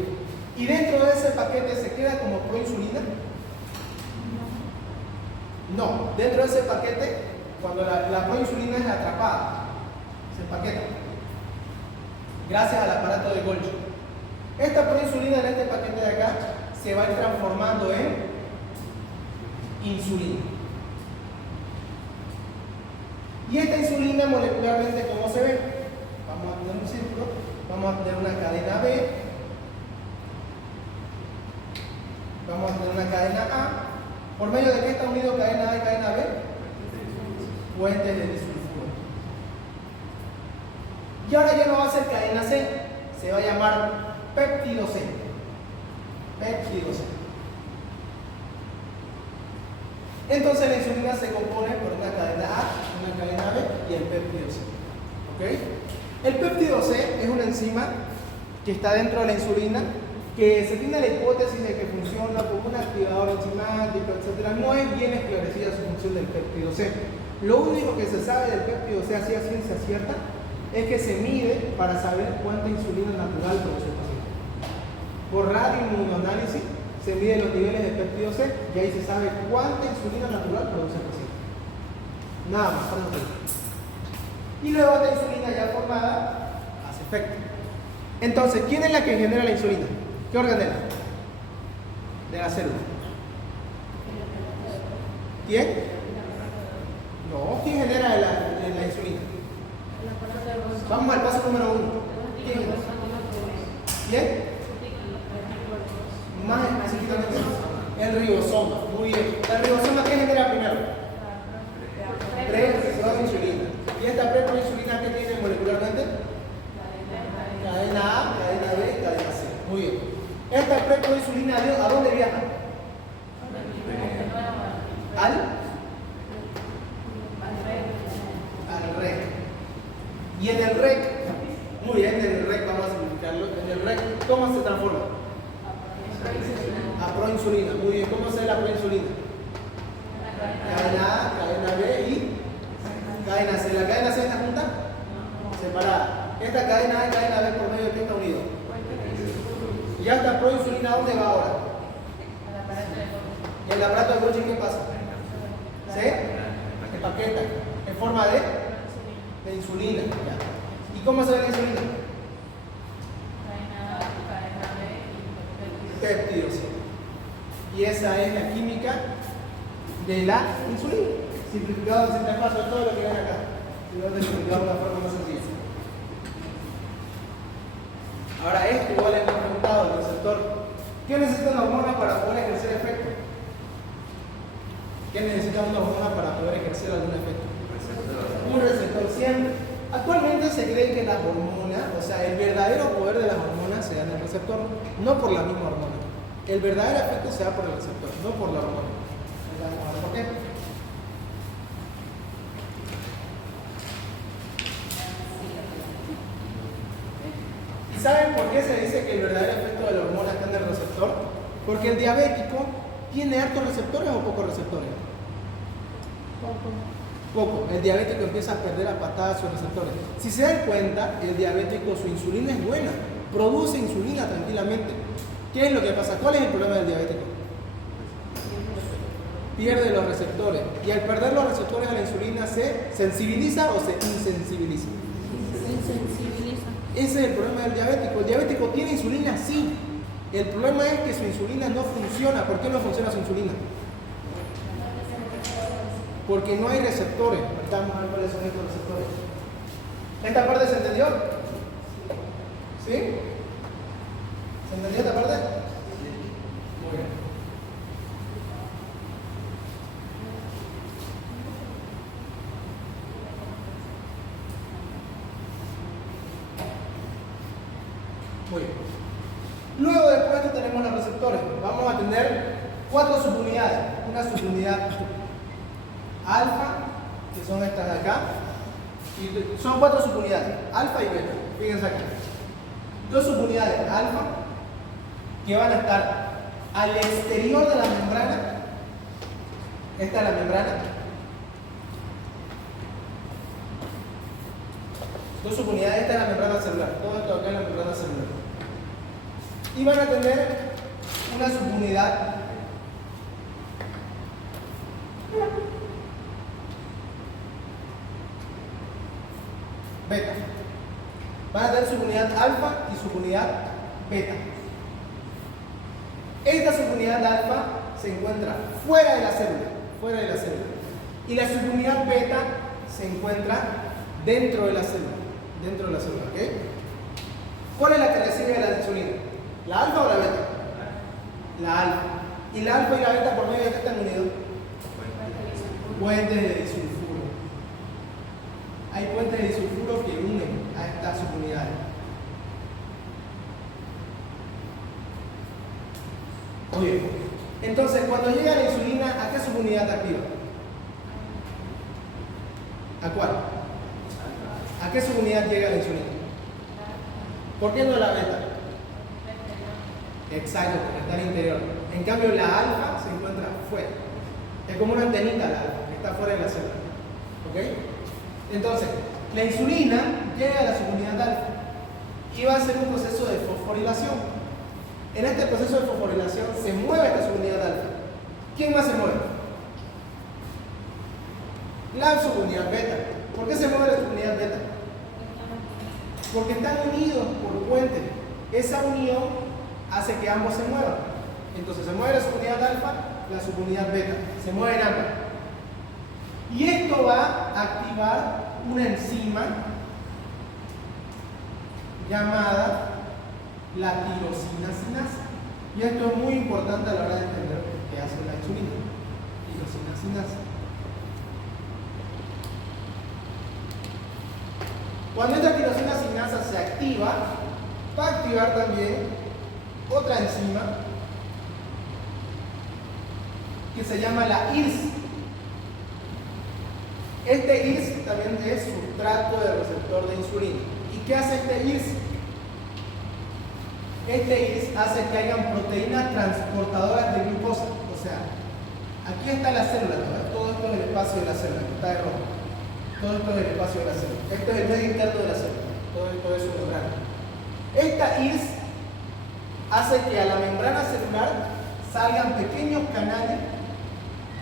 ¿Y dentro de ese paquete se queda como proinsulina? No. Dentro de ese paquete, cuando la proinsulina es atrapada, se empaqueta. Gracias al aparato de Golgi. Esta proinsulina en este paquete de acá se va a ir transformando en insulina. Y esta insulina molecularmente, ¿cómo se ve? Vamos a tener un círculo, vamos a tener una cadena B, vamos a tener una cadena A. ¿Por medio de qué está unido cadena A y cadena B? Puentes de disulfuro. Y ahora ya no va a ser cadena C, se va a llamar péptido C. Péptido C. Entonces la insulina se compone por una cadena A, una cadena B y el péptido C. ¿Ok? El péptido C es una enzima que está dentro de la insulina, que se tiene la hipótesis de que funciona como un activador enzimático, etc. No es bien esclarecida su función del péptido C. Lo único que se sabe del péptido C, así a ciencia cierta, es que se mide para saber cuánta insulina natural produce el paciente. Por radioinmunoanálisis se miden los niveles de péptido C y ahí se sabe cuánta insulina natural produce el paciente. Nada más, para nosotros. Y luego esta insulina ya formada hace efecto. Entonces, ¿quién es la que genera la insulina? ¿Qué organela? De la célula. ¿Quién? No, ¿quién genera la insulina? Vamos al paso número 1. ¿Quién genera? ¿Quién? Más específicamente, el ribosoma. Muy bien. ¿El ribosoma qué genera primero? Preproinsulina. ¿Y esta preproinsulina qué tiene molecularmente? Cadena A, cadena B, cadena C. Muy bien. Esta preproinsulina, ¿a dónde viaja? Al REC. Y en el REC, muy bien, en el REC vamos a simplificarlo. En el REC, ¿cómo se transforma? A proinsulina. Muy bien, ¿cómo se ve la proinsulina? Cadena A, cadena B y cadena C. ¿La cadena C está junta? Separada. Esta cadena A y cadena B por medio de qué está unido. ¿Y esta proinsulina a dónde va ahora? ¿Y el aparato de Golgi qué pasa? Se empaqueta en forma de insulina. ¿Ya? ¿Y cómo se ve la insulina? Péptido, sí. Y esa es la química de la insulina. Simplificado en 60 pasos, todo lo que ven acá. Si lo simplificado de una forma más sencilla. Ahora, esto igual le hemos preguntado al receptor: ¿qué necesita una hormona para poder ejercer efecto? ¿Qué necesita una hormona para poder ejercer algún efecto? Un receptor siempre. Actualmente se cree que las hormonas, o sea, el verdadero poder de las hormonas se da en el receptor, no por la misma hormona. El verdadero efecto se da por el receptor, no por la hormona. ¿Por qué? ¿Y saben por qué se dice que el verdadero efecto de la hormona está en el receptor? Porque el diabético tiene hartos receptores o pocos receptores. Poco. El diabético empieza a perder a patadas sus receptores. Si se dan cuenta, el diabético, su insulina es buena, produce insulina tranquilamente. ¿Qué es lo que pasa? ¿Cuál es el problema del diabético? Pierde los receptores. Y al perder los receptores a la insulina, ¿se sensibiliza o se insensibiliza? Se insensibiliza. Ese es el problema del diabético. El diabético tiene insulina, sí. El problema es que su insulina no funciona. ¿Por qué no funciona su insulina? Porque no hay receptores. Vamos a ver cuáles son estos receptores. ¿Esta parte se entendió? ¿Sí? ¿Se entendió esta parte? Muy bien. Muy bien. Luego después de esto tenemos los receptores. Vamos a tener 4 subunidades. Una subunidad alfa, que son estas de acá, y son 4 subunidades, alfa y beta. Fíjense aquí. 2 subunidades alfa que van a estar al exterior de la membrana. Esta es la membrana. 2 subunidades, esta es la membrana celular. Todo esto acá es la membrana celular. Y van a tener una subunidad beta. Van a tener subunidad alfa y subunidad beta. Esta subunidad alfa se encuentra fuera de la célula, y la subunidad beta se encuentra dentro de la célula, ¿ok? ¿Cuál es la que recibe la insulina? ¿La alfa o la beta? La alfa. ¿Y la alfa y la beta por medio de qué están unidos? Puentes de disulfuro. Hay puentes de disulfuro que unen a estas subunidades. Oye, entonces cuando llega la insulina, ¿a qué subunidad activa? ¿A cuál? ¿A qué subunidad llega la insulina? ¿Por qué no la beta? Exacto, porque está al interior. En cambio, la alfa se encuentra fuera. Es como una antenita la alfa, que está fuera de la célula. ¿Ok? Entonces, la insulina llega a la subunidad alfa y va a hacer un proceso de fosforilación. En este proceso de fosforilación se mueve esta subunidad alfa. ¿Quién más se mueve? La subunidad beta. ¿Por qué se mueve la subunidad beta? Porque están unidos por puentes. Esa unión hace que ambos se muevan. Entonces se mueve la subunidad alfa, la subunidad beta. Se mueven ambas. Y esto va a activar una enzima llamada la tirosina sinasa. Y esto es muy importante a la hora de entender qué hace la insulina. Tirosina sinasa. Cuando esta tirosina sinasa se activa, va a activar también otra enzima que se llama la IRS. Este IRS también es sustrato del receptor de insulina. ¿Y qué hace este IRS? Este IRS hace que hayan proteínas transportadoras de glucosa. O sea, aquí está la célula, ¿no? Todo esto es el espacio de la célula, que está de rojo. Todo esto es el espacio de la célula. Esto es el medio interno de la célula. Todo esto es su membrana. Esta IRS hace que a la membrana celular salgan pequeños canales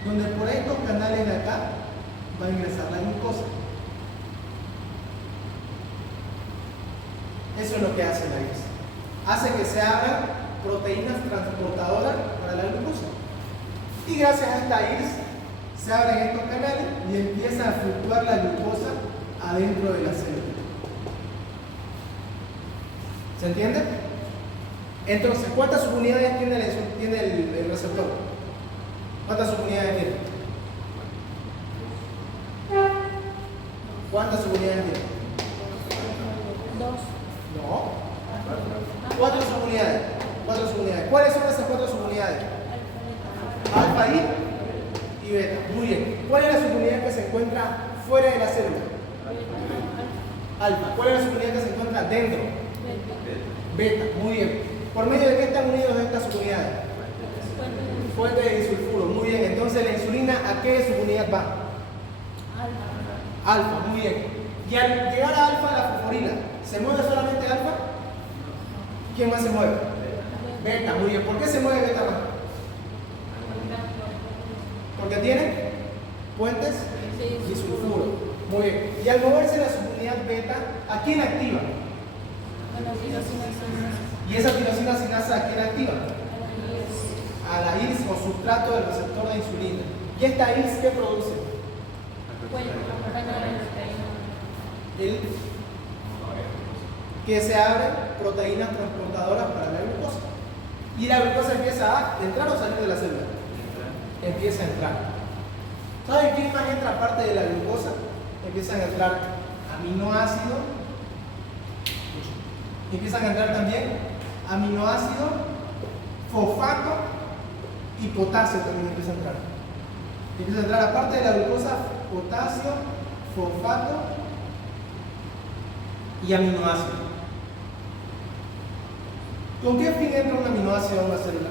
donde por estos canales de acá va a ingresar la glucosa. Eso es lo que hace la IRS. Hace que se abran proteínas transportadoras para la glucosa. Y gracias a esta IRS se abren estos canales y empieza a fluctuar la glucosa adentro de la célula. ¿Se entiende? Entonces, ¿cuántas subunidades tiene el receptor? ¿Cuántas subunidades tiene? ¿Cuántas subunidades tiene? 2. No. 4 subunidades. 4 subunidades. ¿Cuáles son esas 4 subunidades? Alfa y beta. Muy bien. ¿Cuál es la subunidad que se encuentra fuera de la célula? Alfa. ¿Cuál es la subunidad que se encuentra dentro? Beta. Muy bien. ¿Por medio de qué están unidos estas subunidades? Fuente de disulfuro. Muy bien. Entonces, ¿la insulina a qué subunidad va? Alfa. Muy bien. Y al llegar a alfa, la fosforila, ¿se mueve solamente alfa? ¿Quién más se mueve? Beta. Muy bien. ¿Por qué se mueve beta más? Porque tiene puentes disulfuro. Muy bien. Y al moverse la subunidad beta, ¿a quién activa? ¿Y esa tirosina sinasa a quién activa? A la IRS o sustrato del receptor de insulina. ¿Y esta IRS qué produce? Que se abren proteínas transportadoras para la glucosa. Y la glucosa empieza a entrar o salir de la célula. Empieza a entrar. ¿Saben quién más entra aparte de la glucosa? Empiezan a entrar aminoácidos. Empiezan a entrar también aminoácido, fosfato y potasio también empieza a entrar. Empieza a entrar aparte de la glucosa, potasio, fosfato y aminoácido. ¿Con qué fin entra un aminoácido a una célula?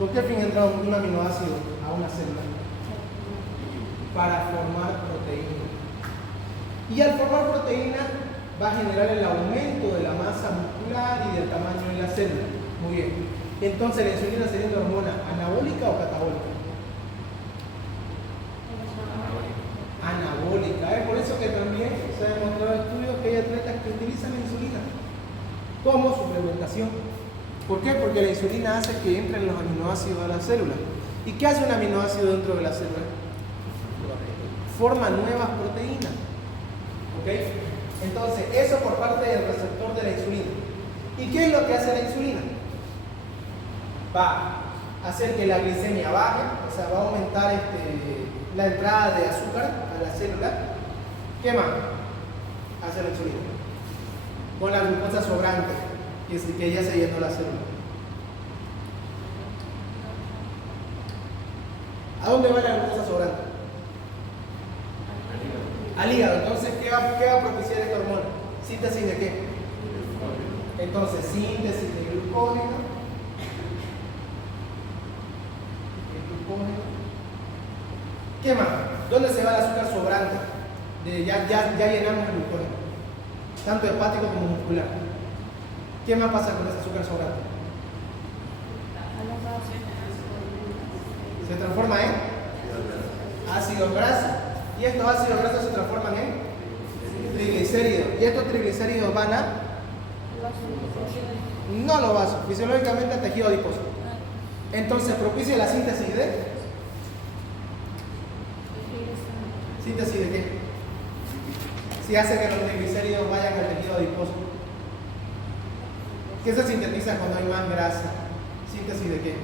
¿Con qué fin entra un aminoácido a una célula? Para formar proteína. Y al formar proteína va a generar el aumento de la masa muscular y del tamaño de la célula. Muy bien. Entonces, ¿la insulina sería una hormona anabólica o catabólica? Anabólica. Por eso que también se ha demostrado en estudios que hay atletas que utilizan la insulina como suplementación. ¿Por qué? Porque la insulina hace que entren los aminoácidos a la célula. ¿Y qué hace un aminoácido dentro de la célula? Forma nuevas proteínas. ¿Ok? Entonces, eso por parte del receptor de la insulina. ¿Y qué es lo que hace la insulina? Va a hacer que la glicemia baje, o sea, va a aumentar la entrada de azúcar a la célula. ¿Qué más hace la insulina? Con la glucosa sobrante, que ya se llenó la célula. ¿A dónde va la glucosa sobrante? Al hígado. Entonces, ¿qué va a propiciar esta hormona? ¿Síntesis de qué? Entonces, síntesis de glucógeno. ¿Qué más? ¿Dónde se va el azúcar sobrante? Ya llenamos el glucógeno, tanto hepático como muscular. ¿Qué más pasa con ese azúcar sobrante? Se transforma en ácidos grasos. Y estos ácidos grasos se transforman en triglicéridos. Y estos triglicéridos van a no los vasos, fisiológicamente al tejido adiposo. Entonces propicia la síntesis de ¿síntesis de qué? Si hace que los triglicéridos vayan al tejido adiposo. ¿Qué se sintetiza cuando hay más grasa? ¿Síntesis de qué?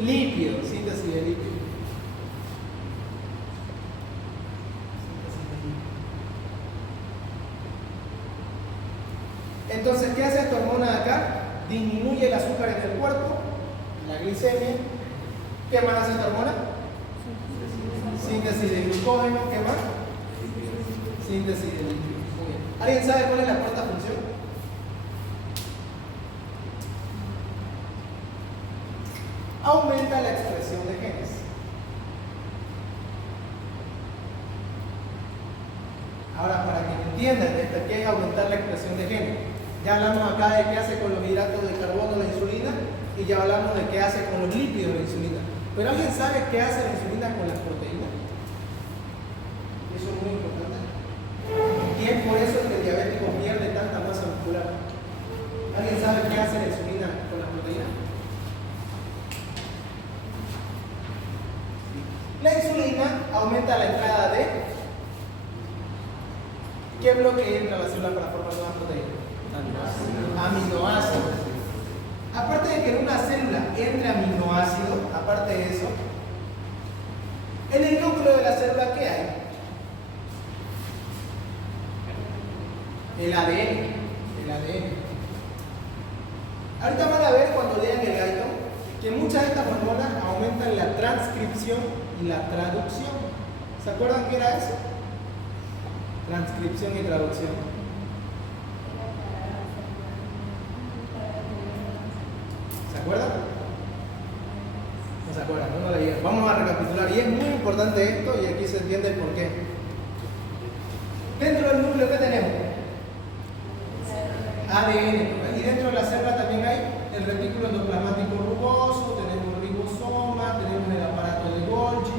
Lípidos, síntesis de lípidos. Entonces, ¿qué hace esta hormona de acá? Disminuye el azúcar en el cuerpo, la glicemia. ¿Qué más hace esta hormona? Síntesis de glucógeno. ¿Qué más? Síntesis de lípidos. Muy bien. ¿Alguien sabe cuál es la cuarta función? Aumenta la expresión de genes. Ahora, para que entiendan qué es aumentar la expresión de genes, ya hablamos acá de qué hace con los hidratos de carbono la insulina y ya hablamos de qué hace con los lípidos la insulina. Pero ¿alguien sabe qué hace la insulina con las proteínas? Eso es muy importante. Y es por eso que el diabético pierde tanta masa muscular. ¿Alguien sabe qué hace la insulina con las proteínas? La insulina aumenta la entrada de ¿qué bloque entra a la célula para formar nuevas proteínas? Aminoácidos. Aparte de que en una célula entre aminoácidos, aparte de eso, en el núcleo de la célula, ¿qué hay? El ADN. El ADN. Ahorita van a ver cuando lean el gaito que muchas de estas hormonas aumentan la transcripción y la traducción. ¿Se acuerdan qué era eso? Transcripción y traducción. ¿Se acuerdan? No se acuerdan, no lo leyeron. Vamos a recapitular. Y es muy importante esto y aquí se entiende el porqué. Dentro del núcleo, ¿qué tenemos? ADN. Y dentro de la célula también hay el retículo endoplasmático rugoso, tenemos el ribosoma, tenemos el aparato de Golgi,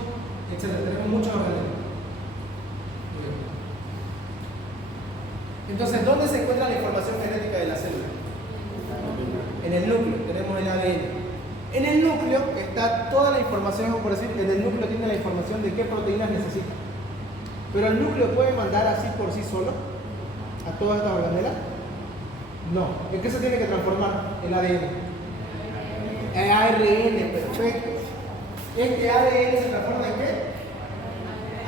etc. Tenemos muchos organismos. Entonces, ¿dónde se encuentra la información genética de la célula? En el núcleo, tenemos el ADN. En el núcleo está toda la información, por decir, en el núcleo tiene la información de qué proteínas necesita. Pero el núcleo puede mandar así por sí solo a todas estas organelas. No. ¿En qué se tiene que transformar el ADN? En ARN, perfecto. ¿Este ADN se transforma en qué?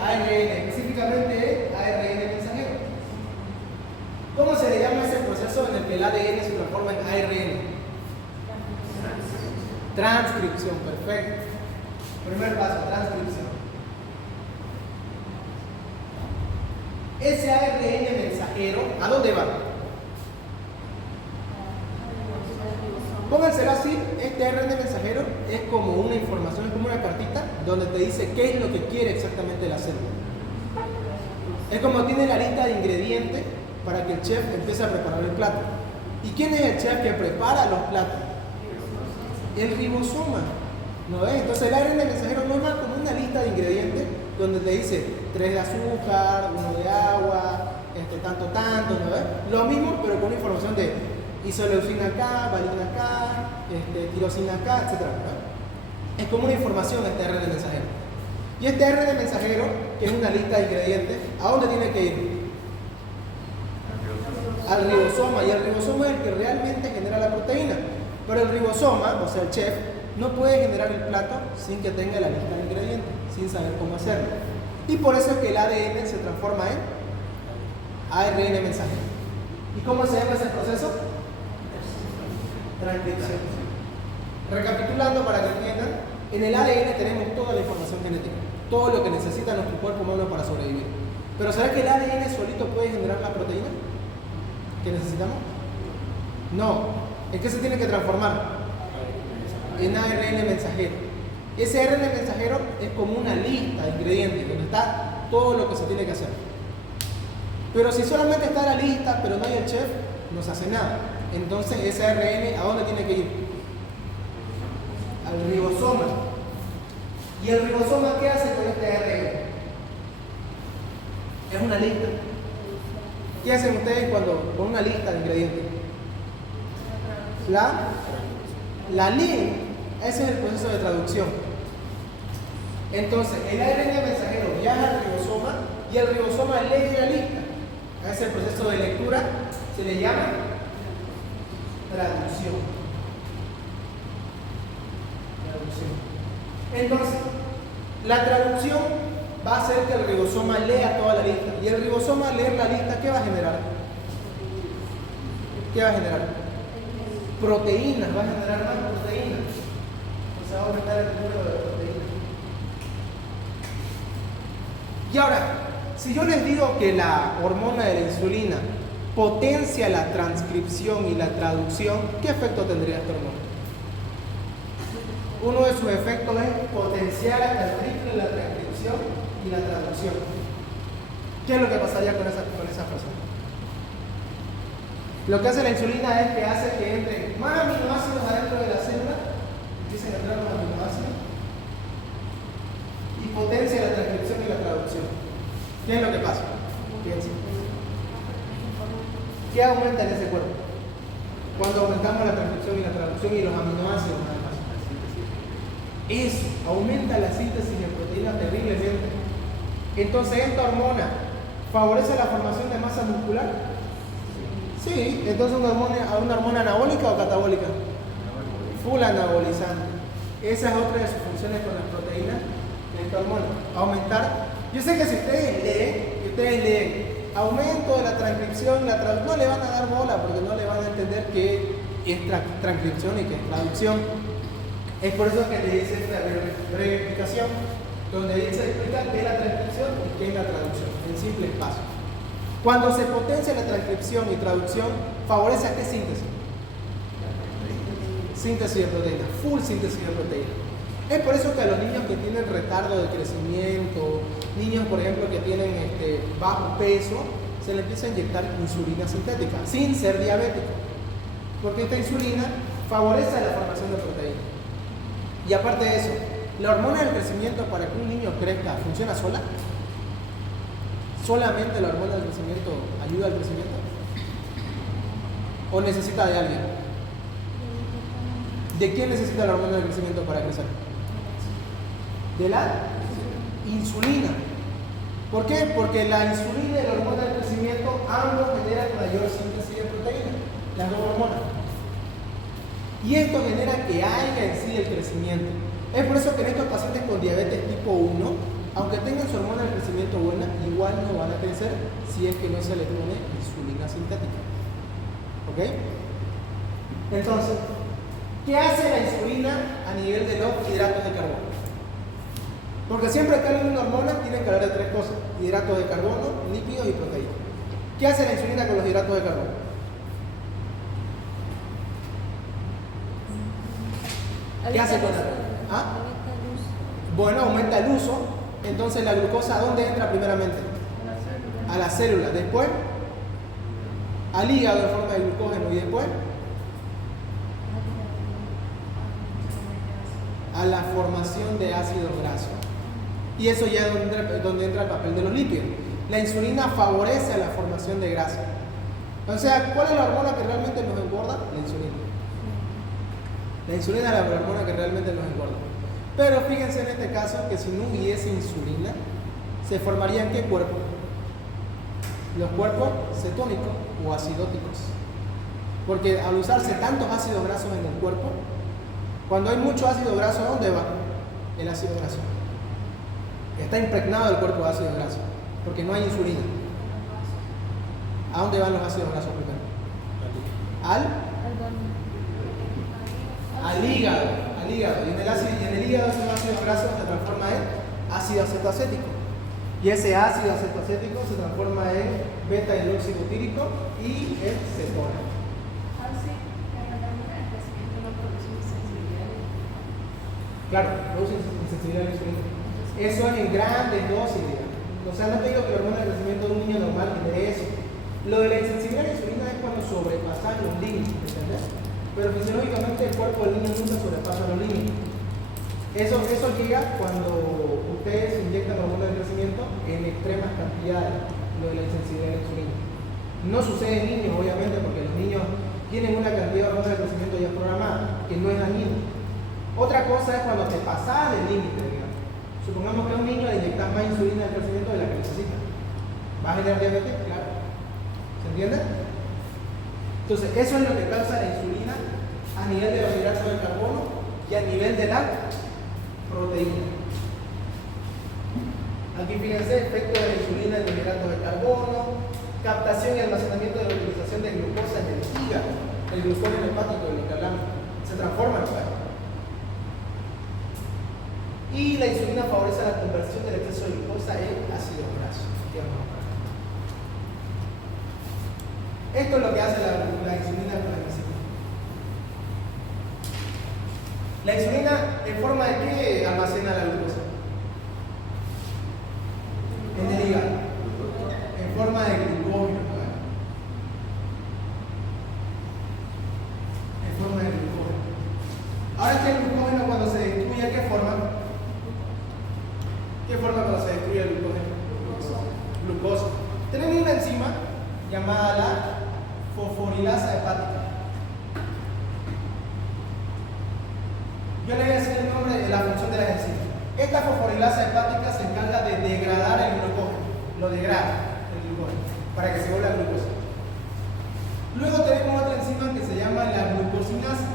ARN, específicamente ARN mensajero. ¿Cómo se le llama ese proceso en el que el ADN se transforma en ARN? Transcripción, perfecto. Primer paso, transcripción. Ese ARN mensajero, ¿a dónde va? Pónganselo así, este ARN mensajero es como una información, es como una cartita donde te dice qué es lo que quiere exactamente la célula. Es como tiene la lista de ingredientes para que el chef empiece a preparar el plato. ¿Y quién es el chef que prepara los platos? El ribosoma. ¿No ves? Entonces el ARN mensajero no es más como una lista de ingredientes donde te dice 3 de azúcar, 1 de agua, tanto, ¿no ves? Lo mismo, pero con una información de isoleucina acá, valina acá, tirosina acá, etc. ¿no? Es como una información este ARN mensajero. Y este ARN mensajero, que es una lista de ingredientes, ¿a dónde tiene que ir? Al ribosoma, y el ribosoma es el que realmente genera la proteína. Pero el ribosoma, o sea el chef, no puede generar el plato sin que tenga la lista de ingredientes, sin saber cómo hacerlo. Y por eso es que el ADN se transforma en ARN mensajero. ¿Y cómo se llama ese proceso? Transcripción. Recapitulando para que entiendan, en el ADN tenemos toda la información genética, todo lo que necesita nuestro cuerpo humano para sobrevivir. Pero ¿será que el ADN solito puede generar la proteína? ¿Qué necesitamos? No. ¿En qué se tiene que transformar? En ARN mensajero. Ese ARN mensajero es como una lista de ingredientes donde está todo lo que se tiene que hacer. Pero si solamente está la lista, pero no hay el chef, no se hace nada. Entonces ese ARN, ¿a dónde tiene que ir? Al ribosoma. ¿Y el ribosoma qué hace con este ARN? Es una lista. ¿Qué hacen ustedes cuando con una lista de ingredientes? La leen. Ese es el proceso de traducción. Entonces, el ARN mensajero viaja al ribosoma y el ribosoma lee la lista. A ese proceso de lectura se le llama traducción. Entonces, la traducción va a hacer que el ribosoma lea toda la lista. Y el ribosoma al leer la lista, ¿qué va a generar? ¿Qué va a generar? Proteínas, va a generar más proteínas. Entonces va a aumentar el número de proteínas. Y ahora, si yo les digo que la hormona de la insulina potencia la transcripción y la traducción, ¿qué efecto tendría esta hormona? Uno de sus efectos es potenciar hasta el triple la transcripción y la traducción. ¿Qué es lo que pasaría con esa persona? Lo que hace la insulina es que hace que entren más aminoácidos adentro de la célula, empiecen a entrar los aminoácidos y potencia la transcripción y la traducción. ¿Qué es lo que pasa? Fíjense. ¿Qué aumenta en ese cuerpo? Cuando aumentamos la transcripción y la traducción y los aminoácidos nada más. Eso aumenta la síntesis de proteínas terriblemente. Entonces, ¿esta hormona favorece la formación de masa muscular? Sí, entonces una hormona anabólica o catabólica. Full anabolizante. Esa es otra de sus funciones con las proteínas de esta hormona. Aumentar. Yo sé que si ustedes leen aumento de la transcripción, no le van a dar bola porque no le van a entender qué es transcripción y qué es traducción. Es por eso que le hice esta breve explicación, donde dice explicar qué es la transcripción y qué es la traducción, en simples pasos. Cuando se potencia la transcripción y traducción, ¿favorece a qué síntesis? Síntesis de proteína, full síntesis de proteína. Es por eso que a los niños que tienen retardo de crecimiento, niños por ejemplo que tienen bajo peso, se les empieza a inyectar insulina sintética, sin ser diabético. Porque esta insulina favorece la formación de proteína. Y aparte de eso, ¿la hormona del crecimiento para que un niño crezca funciona sola? ¿Solamente la hormona del crecimiento ayuda al crecimiento? ¿O necesita de alguien? ¿De quién necesita la hormona del crecimiento para crecer? De la insulina. ¿Por qué? Porque la insulina y la hormona del crecimiento ambos generan mayor síntesis de proteína, las dos hormonas. Y esto genera que haya en sí el crecimiento. Es por eso que en estos pacientes con diabetes tipo 1, aunque tengan su hormona del crecimiento buena, igual no van a crecer si es que no se les pone insulina sintética. ¿Ok? Entonces, ¿qué hace la insulina a nivel de los hidratos de carbono? Porque siempre que hay una hormona tiene que hablar de tres cosas: hidratos de carbono, lípidos y proteínas. ¿Qué hace la insulina con los hidratos de carbono? ¿Qué hace con la? ¿Ah? Bueno, aumenta el uso. Entonces la glucosa, ¿a dónde entra primeramente? A la célula. Después al hígado en forma de glucógeno y después a la formación de ácidos grasos. Y eso ya es donde entra el papel de los lípidos. La insulina favorece a la formación de grasa. O sea, ¿cuál es la hormona que realmente nos engorda? La insulina. La insulina es la hormona que realmente nos engorda. Pero fíjense en este caso que si no hubiese insulina, ¿se formarían qué cuerpos? Los cuerpos cetónicos o acidóticos. Porque al usarse tantos ácidos grasos en el cuerpo, cuando hay mucho ácido graso, ¿a dónde va el ácido graso? Está impregnado el cuerpo de ácido graso, porque no hay insulina. ¿A dónde van los ácidos grasos primero? Al hígado. Y en el hígado esos ácidos grasos se transforma en ácido acetoacético. Y ese ácido acetoacético se transforma en beta hidróxido tírico y es cetona. Así, la melanina del crecimiento no produce insensibilidad. Claro, produce insensibilidad a la insulina. Eso es en grandes dosis, digamos. O sea, no te digo que la hormona de crecimiento de un niño normal tiene eso. Lo de la insensibilidad a la insulina es cuando sobrepasan los límites, ¿entendés? Pero fisiológicamente el cuerpo del niño nunca sobrepasa los límites. Eso llega cuando ustedes inyectan hormona de crecimiento en extremas cantidades, lo de la insensibilidad a la insulina. No sucede en niños, obviamente, porque los niños tienen una cantidad de hormona de crecimiento ya programada, que no es dañino. Otra cosa es cuando te pasas del límite, digamos. Supongamos que a un niño le inyectas más insulina de crecimiento de la que necesita. ¿Va a generar diabetes? Claro. ¿Se entiende? Entonces, eso es lo que causa la insulina a nivel de los hidratos de carbono y a nivel de la proteína. Aquí fíjense, efecto de la insulina en los hidratos de carbono, captación y almacenamiento de la utilización de glucosa en el hígado, el glucógeno hepático de lo que hablamos, se transforma en hepático. Y la insulina favorece la conversión del exceso de glucosa en ácido graso. Esto es lo que hace la insulina con la glicemia. La insulina, ¿en forma de qué almacena la glucosa? En el hígado. En forma de glucógeno. En forma de glucógeno. Ahora este glucógeno cuando se destruye, ¿qué forma? ¿Qué forma cuando se destruye el glucógeno? Glucosa. Tenemos una enzima llamada la fosforilasa hepática. Yo le voy a decir el nombre de la función de las enzimas. Esta fosforilasa hepática se encarga de degradar el glucógeno. Lo degrada el glucógeno para que se vuelva glucosa. Luego tenemos otra enzima que se llama la glucosinasa.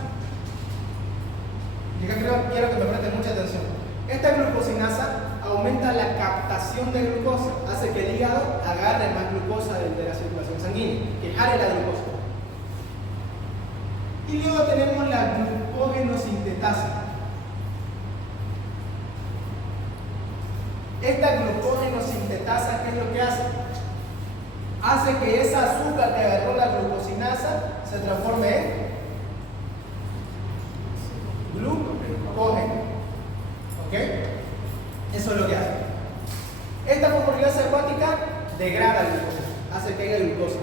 Y acá quiero que me presten mucha atención. Esta glucosinasa aumenta la captación de glucosa, hace que el hígado agarre más glucosa de la circulación sanguínea, que jale la glucosa. Y luego tenemos la glucógeno sintetasa. Esta glucógeno sintetasa, ¿qué es lo que hace? Hace que esa azúcar que agarró la glucosinasa se transforme en glucógeno. ¿Ok? Eso es lo que hace. Esta fosforilasa hepática degrada la glucosa, hace que haya glucosa.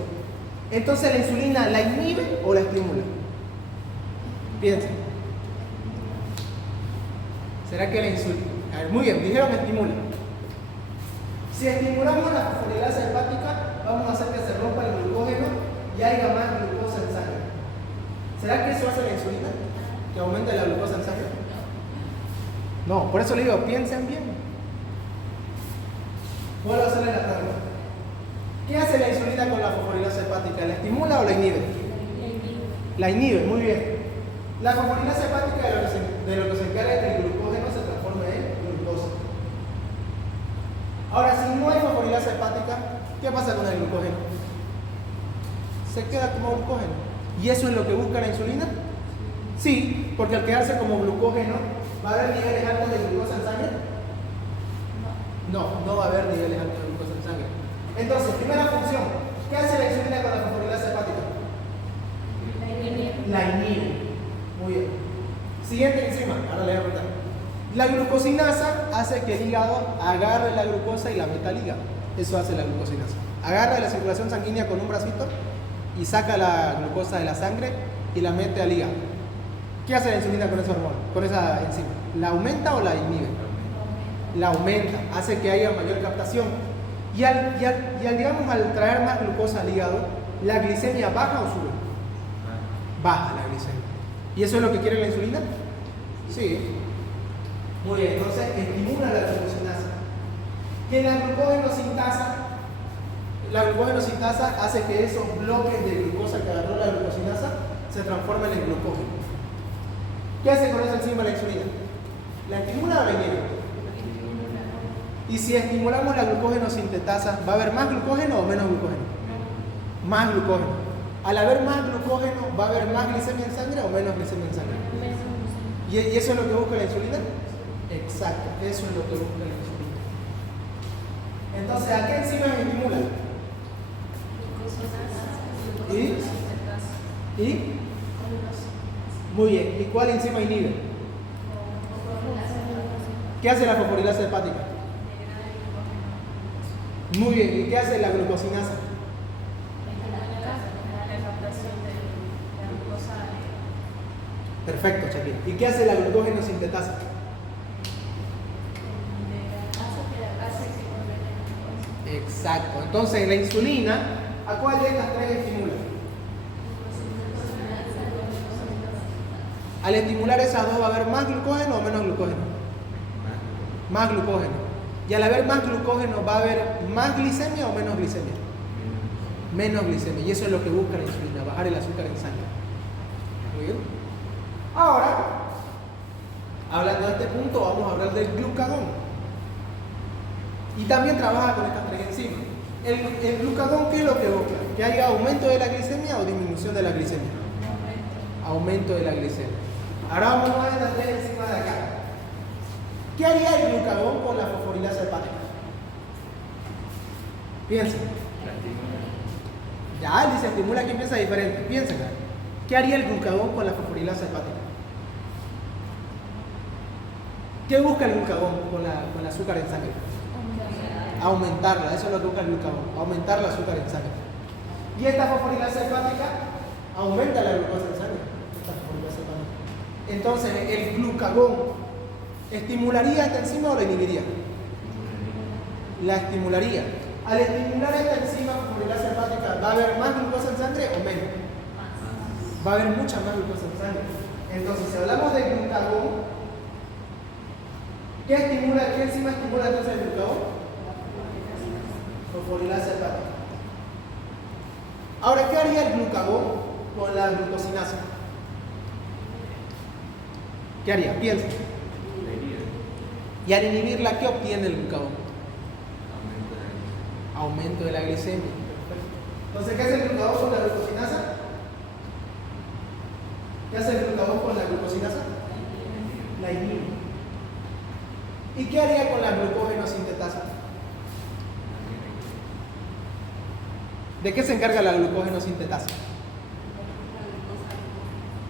Entonces, ¿la insulina la inhibe o la estimula? Piensen. ¿Será que la insulina? A ver, muy bien, dijeron que estimula. Si estimulamos la fosforilasa hepática, vamos a hacer que se rompa el glucógeno y haya más glucosa en sangre. ¿Será que eso hace la insulina? ¿Que aumente la glucosa en sangre? No, por eso le digo, piensen bien. Vuelvo a hacerle la pregunta. ¿Qué hace la insulina con la fosforilasa hepática? ¿La estimula o la inhibe? La inhibe, muy bien. La fosforilasa hepática de lo que se encarga es que el glucógeno se transforme en glucosa. Ahora, si no hay fosforilasa hepática, ¿qué pasa con el glucógeno? Se queda como glucógeno. ¿Y eso es lo que busca la insulina? Sí, porque al quedarse como glucógeno, ¿va a haber niveles altos de glucosa en sangre? No va a haber niveles altos de glucosa en sangre. Entonces, primera función, ¿qué hace la insulina con la fosforilasa hepática? La inhibe. Muy bien. Siguiente enzima, ahora le voy a preguntar. La glucosinasa hace que el hígado agarre la glucosa y la meta al hígado. Eso hace la glucosinasa. Agarra de la circulación sanguínea con un bracito y saca la glucosa de la sangre y la mete al hígado. ¿Qué hace la insulina con ese hormona, con esa enzima? ¿La aumenta o la inhibe? La aumenta, hace que haya mayor captación. Y al traer más glucosa al hígado, ¿la glicemia baja o sube? Baja la glicemia. ¿Y eso es lo que quiere la insulina? Sí. Muy bien, entonces estimula la glucosinasa. Que la glucógeno sintasa hace que esos bloques de glucosa que agarró la glucosinasa se transformen en glucógeno. ¿Qué hace con esa enzima la insulina? ¿La estimula o la inhibe? Y si estimulamos la glucógeno sintetasa, ¿va a haber más glucógeno o menos glucógeno? Más glucógeno. Al haber más glucógeno, ¿va a haber más glicemia en sangre o menos glicemia en sangre? ¿Y eso es lo que busca la insulina? Exacto, eso es lo que busca la insulina. Entonces, ¿a qué enzimas estimulan? ¿Y? Muy bien. ¿Y cuál enzima inhibe? ¿Qué hace la fosforilasa hepática? Muy bien. ¿Y qué hace la glucosinasa? Perfecto, Shakira. ¿Y qué hace la glucógeno sintetasa? Exacto. Entonces, la insulina, ¿a cuál de estas tres estimula? Al estimular esas dos, ¿va a haber más glucógeno o menos glucógeno? Más glucógeno. Y al haber más glucógeno, ¿va a haber más glicemia o menos glicemia? Menos glicemia. Y eso es lo que busca la insulina, bajar el azúcar en sangre. Muy bien. Ahora, hablando de este punto, vamos a hablar del glucagón. Y también trabaja con estas tres enzimas. El glucagón, ¿qué es lo que busca? ¿Que haya aumento de la glicemia o disminución de la glicemia? Aumento de la glicemia. Ahora vamos a ver las tres enzimas de acá. ¿Qué haría el glucagón con la fosforilasa hepática? Piensen. Ya, él dice estimula, aquí piensa diferente. Piensen. ¿Qué haría el glucagón con la fosforilasa hepática? ¿Qué busca el glucagón con el azúcar en sangre? Aumentarla, eso es lo que busca el glucagón, aumentar el azúcar en sangre. Y esta fosforilasa hepática aumenta la glucosa en sangre. Esta fosforilasa hepática. Entonces, el glucagón, ¿estimularía esta enzima o la inhibiría? La estimularía. Al estimular esta enzima fosforilasa hepática, ¿va a haber más glucosa en sangre o menos? Va a haber mucha más glucosa en sangre. Entonces, si hablamos de glucagón, ¿qué enzima estimula entonces el glucagón? Fosforilasa hepática. Ahora, ¿qué haría el glucagón con la glucosinasa? ¿Qué haría? Piensa. Y al inhibirla, ¿qué obtiene el glucagón? Aumento de la glicemia. Entonces, ¿qué hace el glucagón con la glucosinasa? ¿Qué hace el glucagón con la glucosinasa? La inhibe. ¿Y qué haría con la glucógeno sintetasa? ¿De qué se encarga la glucógeno sintetasa?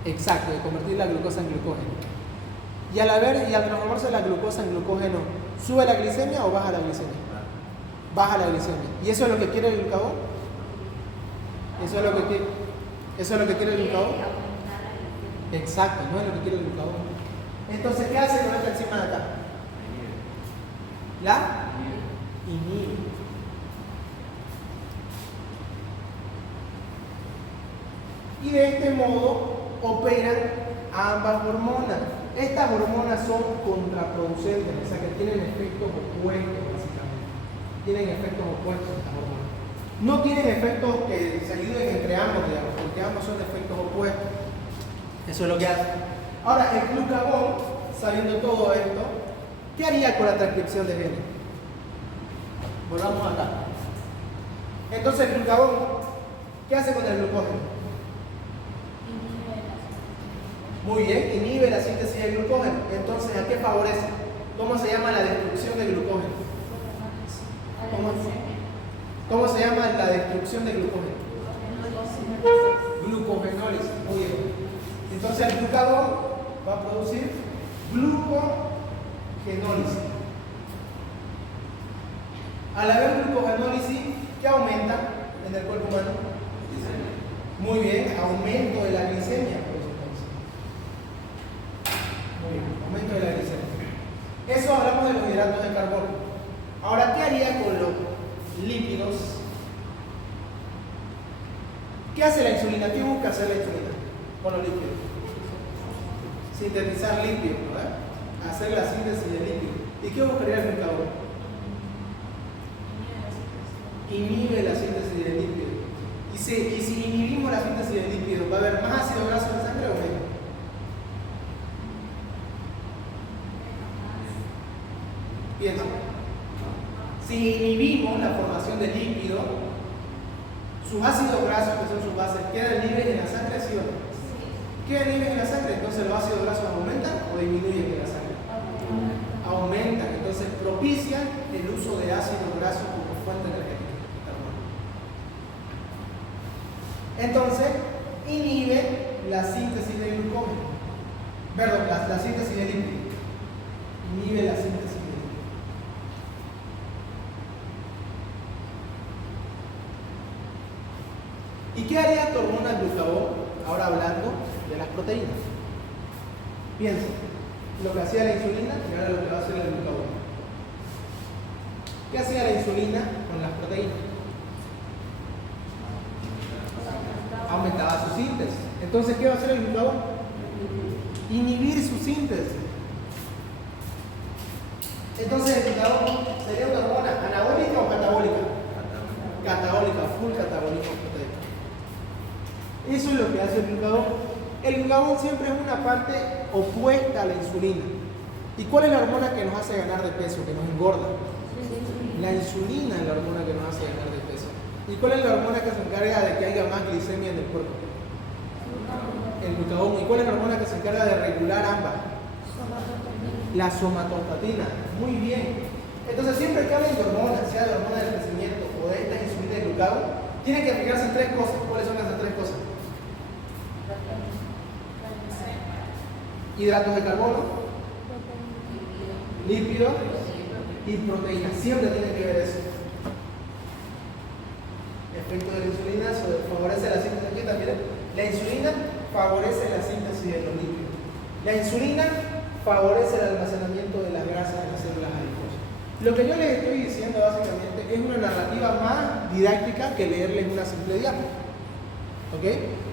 Exacto, de convertir la glucosa en glucógeno. Y al transformarse la glucosa en glucógeno, ¿sube la glicemia o baja la glicemia? Baja la glicemia. ¿Y eso es lo que quiere el glucagón? ¿Eso es lo que quiere el glucagón? Exacto, no es lo que quiere el glucagón. Entonces, ¿qué hace con esta enzima de acá? La inhibe. Y de este modo operan ambas hormonas. Estas hormonas son contraproducentes, o sea que tienen efectos opuestos básicamente. Tienen efectos opuestos estas hormonas. No tienen efectos que se ayuden entre ambos, digamos, porque ambos son efectos opuestos. Eso es lo que hace. Ahora, el glucagón, sabiendo todo esto, ¿qué haría con la transcripción de genes? Volvamos acá. Entonces el glucagón, ¿qué hace con el glucógeno? Muy bien, inhibe la síntesis de glucógeno. Entonces, ¿a qué favorece? ¿Cómo se llama la destrucción de glucógeno? ¿Cómo se llama la destrucción de glucógeno? Glucogenólisis. Muy bien. Entonces el glucagón va a producir glucogenólisis. Al haber glucogenólisis, ¿qué aumenta en el cuerpo humano? Muy bien, aumento de la glicemia. Muy bien, aumento de la glicemia. Eso hablamos de los hidratos de carbono. Ahora, ¿qué haría con los lípidos? ¿Qué hace la insulina? ¿Qué busca hacer la insulina con los lípidos? Sintetizar lípidos, ¿verdad? Hacer la síntesis de lípidos. ¿Y qué buscaría el glucagón? Inhibe la síntesis de lípidos. Y si inhibimos la síntesis de lípidos, ¿va a haber más ácido graso en sangre o menos? Piensa. Si inhibimos la formación de lípidos, sus ácidos grasos, que son sus bases, ¿quedan libres en la sangre, sí o no? ¿Quedan libres en la sangre? Entonces los ácidos grasos aumentan o disminuyen en la sangre. Aumentan, entonces propician el uso de ácidos grasos como fuente energética. Entonces, inhibe la síntesis de glucógeno. Perdón, la síntesis de lípido. Inhibe la síntesis de lípido. ¿Y qué haría tu hormona glucagón? Ahora hablando de las proteínas. Piensa, lo que hacía la insulina y ahora lo que va a hacer el glucagón. ¿Qué hacía la insulina con las proteínas? Aumentaba su síntesis. Entonces, ¿qué va a hacer el glucagón? Inhibir su síntesis. Entonces, el glucagón sería una hormona anabólica o catabólica. Catabólica, full catabolismo proteico. Eso es lo que hace el glucagón. El glucagón siempre es una parte opuesta a la insulina. ¿Y cuál es la hormona que nos hace ganar de peso, que nos engorda? La insulina es la hormona que nos hace ganar de peso. ¿Y cuál es la hormona que se encarga de que haya más glicemia en el cuerpo? El glucagón. ¿Y cuál es la hormona que se encarga de regular ambas? La somatostatina. Muy bien. Entonces, siempre que hablen de hormonas, sea de hormona del crecimiento o de esta insulina y glucagón, tienen que fijarse en tres cosas. ¿Cuáles son esas tres cosas? Hidratos de carbono, lípidos y proteínas. Siempre tienen que ver eso. Efecto de la insulina favorece la síntesis. Aquí también. La insulina favorece la síntesis de los lípidos. La insulina favorece el almacenamiento de las grasas en las células adiposas. Lo que yo les estoy diciendo básicamente es una narrativa más didáctica que leerles una simple diapo. ¿Ok?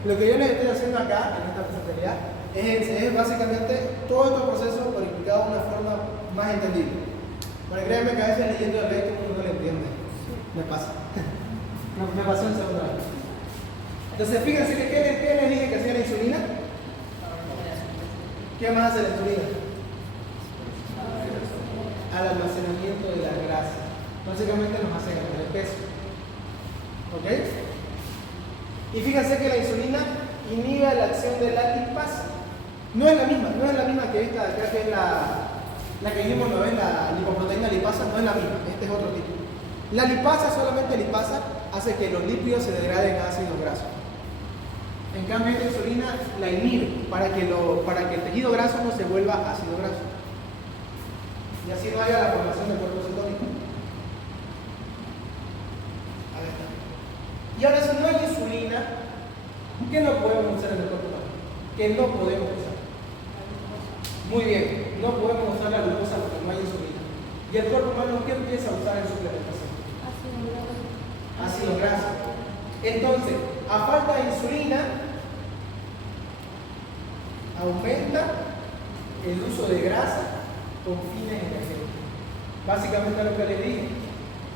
Lo que yo les estoy haciendo acá, en esta presentación, es básicamente todo este proceso pero explicado de una forma más entendible. Porque créanme que a veces leyendo el resto uno no lo entiende. Me pasa. Me pasó en segunda vez. Entonces, fíjense que ¿qué les dije que hacía la insulina? ¿Qué más hace la insulina? Al almacenamiento de la grasa. Básicamente nos hace ganar de peso. ¿Ok? Y fíjense que la insulina inhibe la acción de la lipasa. No es la misma que esta de acá, que es la que vimos, ¿no ves? La lipoproteína lipasa, no es la misma, este es otro tipo. La lipasa, solamente lipasa, hace que los lípidos se degraden a ácidos grasos. En cambio, esta insulina la inhibe para que el tejido graso no se vuelva ácido graso. Y así no haya la formación de cuerpos cetónicos. Ahí está. Y ahora, si no hay insulina, ¿qué no podemos usar en el cuerpo humano? ¿Qué no podemos usar? Muy bien, no podemos usar la glucosa porque no hay insulina. ¿Y el cuerpo humano qué empieza a usar en suplementación? Ácido graso. Entonces, a falta de insulina, aumenta el uso de grasa con fines energéticos. Básicamente lo que les dije.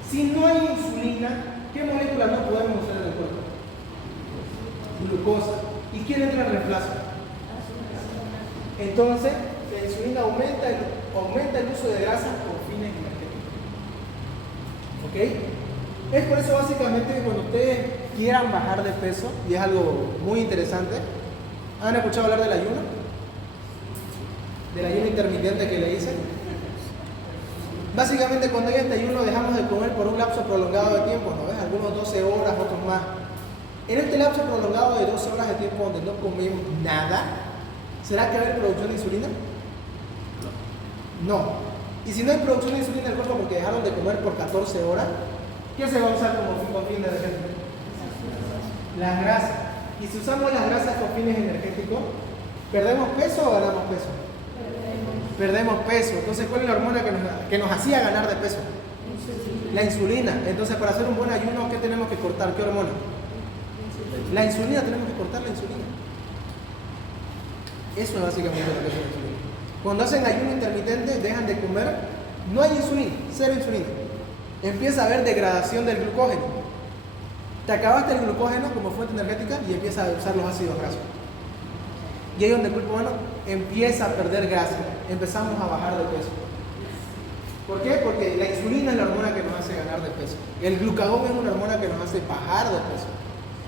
Si no hay insulina, ¿qué molécula no podemos usar en el cuerpo? Glucosa. ¿Y quién entra en reemplazo? Entonces, la insulina aumenta el uso de grasa con fines energéticos. ¿Ok? Es por eso básicamente cuando ustedes quieran bajar de peso, y es algo muy interesante, ¿han escuchado hablar del ayuno? Del ayuno intermitente que le dicen. Básicamente cuando hay este ayuno dejamos de comer por un lapso prolongado de tiempo, ¿no ves? Algunos 12 horas, otros más. En este lapso prolongado de 12 horas de tiempo donde no comemos nada, ¿será que va a haber producción de insulina? No. Y si no hay producción de insulina en el cuerpo porque dejaron de comer por 14 horas, ¿qué se va a usar como fin energético? Las grasas. Y si usamos las grasas con fines energéticos, ¿perdemos peso o ganamos peso? Perdemos peso. Entonces, ¿cuál es la hormona que nos hacía ganar de peso? La insulina. Entonces, para hacer un buen ayuno, ¿qué tenemos que cortar? ¿Qué hormona? La insulina, tenemos que cortar la insulina. Eso es básicamente lo que es la insulina. Cuando hacen ayuno intermitente, dejan de comer, no hay insulina, cero insulina. Empieza a haber degradación del glucógeno. Te acabaste el glucógeno como fuente energética y empiezas a usar los ácidos grasos. Y ahí es donde el cuerpo humano empieza a perder grasa. Empezamos a bajar de peso. ¿Por qué? Porque la insulina es la hormona que nos hace ganar de peso. El glucagón es una hormona que nos hace bajar de peso.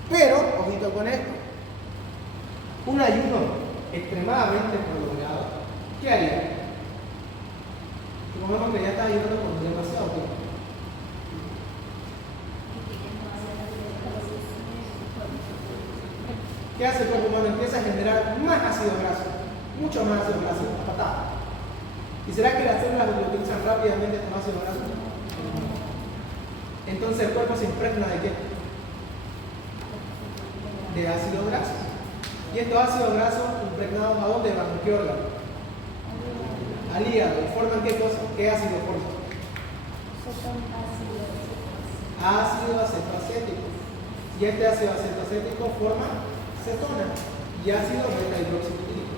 Pero, ojito con esto, un ayuno extremadamente prolongado, ¿qué haría? Supongamos que ya está ayunando por demasiado tiempo. ¿Qué hace el cuerpo humano? Empieza a generar más ácido graso, mucho más ácido graso, a patada. ¿Y será que las células lo utilizan rápidamente con ácido graso? Entonces el cuerpo se impregna ¿de qué? De ácido graso. ¿Y estos ácidos grasos impregnados a dónde van? ¿En qué órgano? Al hígado. ¿Y forman qué cosa? ¿Qué ácido forman? Ácido acetoacético. Y este ácido acetoacético forma cetona y ácido beta-hidroxibutírico.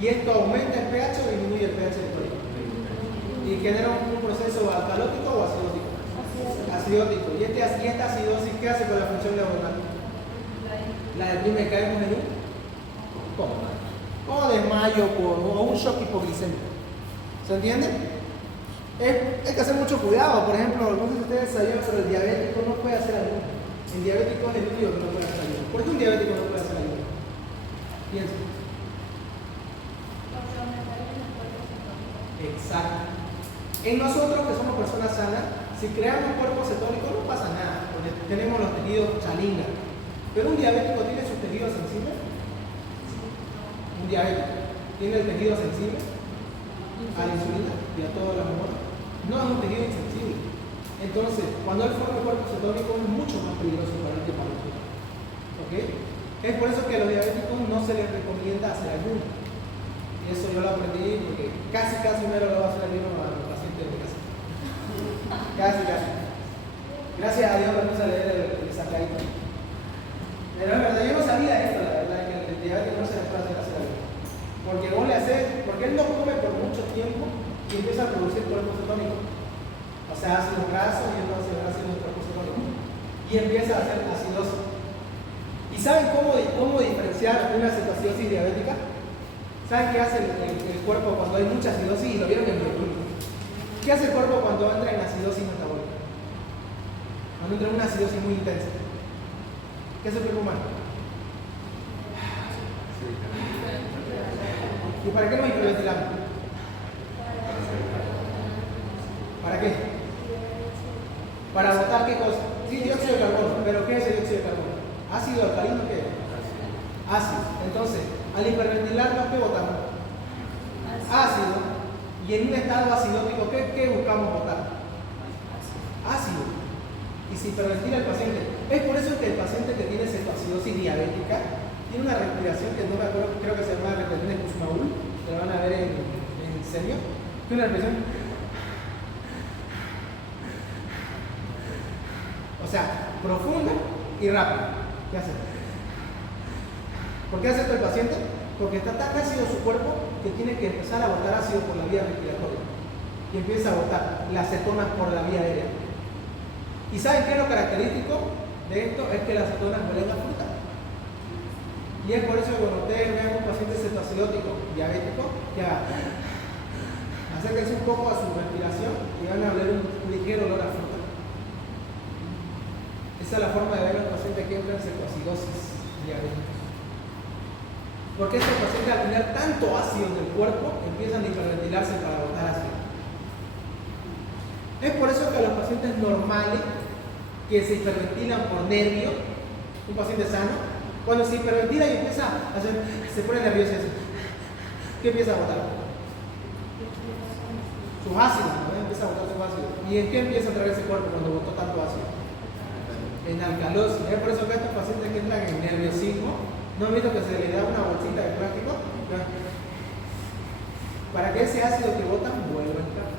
Y esto aumenta el pH o disminuye el pH del cuerpo. Y genera un proceso alcalótico o acidótico. Acidótico. ¿Y esta acidosis qué hace con la función neuronal? La deprime, caemos en un coma. O desmayo o un shock hipoglicémico. ¿Se entiende? Hay que hacer mucho cuidado. Por ejemplo, no sé si ustedes sabían, pero el diabético no puede hacer ayuno. El diabético es el único que no puede hacer ayuno. ¿Por qué un diabético no puede hacer ayuno? Piensa. Exacto. En nosotros que somos personas sanas, si creamos cuerpo cetónico no pasa nada, porque tenemos los tejidos chalinga. Pero un diabético tiene sus tejidos sensibles. Un diabético tiene el tejido sensible a la insulina y a todas las hormonas. No es un tejido insensible. Entonces, cuando él forma el cuerpo cetónico es mucho más peligroso para él que para nosotros. ¿Ok? Es por eso que a los diabéticos no se les recomienda hacer ayuno. Y eso yo lo aprendí porque casi mero lo va a hacer ayuno a los pacientes de mi casa. Casi. Gracias a Dios me puse a leer el sacadito. Pero es verdad, yo no sabía esto, la verdad, que el diabético no se le puede hacer ayuno. Porque vos le haces, porque él no come por mucho tiempo y empieza a producir cuerpo cetónico. O sea, ácido graso y entonces ácido en el cuerpo cetónico. Y empieza a hacer acidosis. ¿Y saben cómo diferenciar una cetoacidosis diabética? ¿Saben qué hace el cuerpo cuando hay mucha acidosis? Y lo vieron en el bioquímico. ¿Qué hace el cuerpo cuando entra en acidosis metabólica? Cuando entra en una acidosis muy intensa. ¿Qué hace el cuerpo humano? ¿Y para qué nos hiperventilamos? ¿Para qué? ¿Para botar qué cosa? Sí, dióxido de carbono. ¿Pero qué es el dióxido de carbono? ¿Ácido alcalino qué es? Ácido. Entonces, al hiperventilarnos, ¿qué botamos? Ácido. Y en un estado acidótico, ¿qué buscamos botar? Ácido. Y se hiperventila el paciente. Es por eso que el paciente que tiene cetoacidosis diabética tiene una respiración que no me acuerdo, creo que se llama respiración de Kussmaul, que lo van a ver en serio. Tiene una respiración. O sea, profunda y rápida. ¿Qué hace? ¿Por qué hace esto el paciente? Porque está tan ácido su cuerpo que tiene que empezar a botar ácido por la vía respiratoria. Y empieza a botar las cetonas por la vía aérea. ¿Y saben qué es lo característico de esto? Es que las cetonas huelen a fruta. Y es por eso que cuando ustedes vean un paciente cetoacidótico diabético, que acérquense un poco a su respiración y van a oler un ligero olor a fruta. Esa es la forma de ver a un paciente que entra en cetoacidosis diabética. Porque estos pacientes al tener tanto ácido en el cuerpo empiezan a hiperventilarse para botar ácido. Es por eso que a los pacientes normales que se hiperventilan por nervio, un paciente sano, cuando se hiperventila y empieza a hacer, se pone nervioso y hace, ¿qué empieza a botar? Sus ácidos, ¿no? Empieza a botar sus ácidos. ¿Y en qué empieza a traer ese cuerpo cuando botó tanto ácido? En alcalosis. Es por eso que estos pacientes que entran en nerviosismo, ¿no han visto que se les da una bolsita de plástico? Para que ese ácido que botan vuelva a entrar.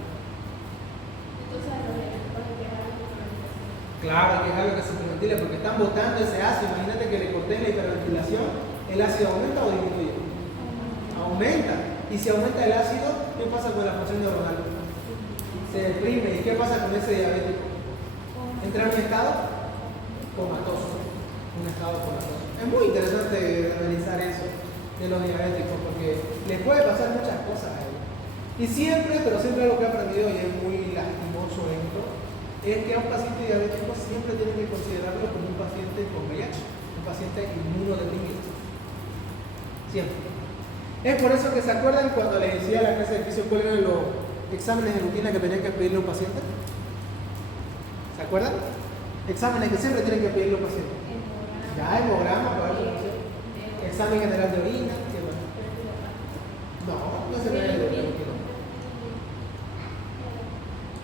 Claro, hay que dejarlo que se hiperventile porque están botando ese ácido. Imagínate que le corten la hiperventilación, ¿el ácido aumenta o disminuye? Aumenta. Y si aumenta el ácido, ¿qué pasa con la función neuronal? Se deprime. ¿Y qué pasa con ese diabético? Entra en un estado comatoso. Un estado comatoso. Es muy interesante analizar eso de los diabéticos porque les puede pasar muchas cosas a ellos. Y siempre, pero siempre lo que he aprendido y es muy lastimoso esto, es que a un paciente diabético siempre tienen que considerarlo como un paciente con VIH, un paciente inmunodeprimido. Siempre. Es por eso que se acuerdan cuando les decía a la clase de fisio cuáles eran los exámenes de rutina que tenían que pedirle a un paciente. ¿Se acuerdan? Exámenes que siempre tienen que pedirle a un paciente. Ya, hemograma, para ver su paciente. examen general de orina, ¿qué más? No, no se ve el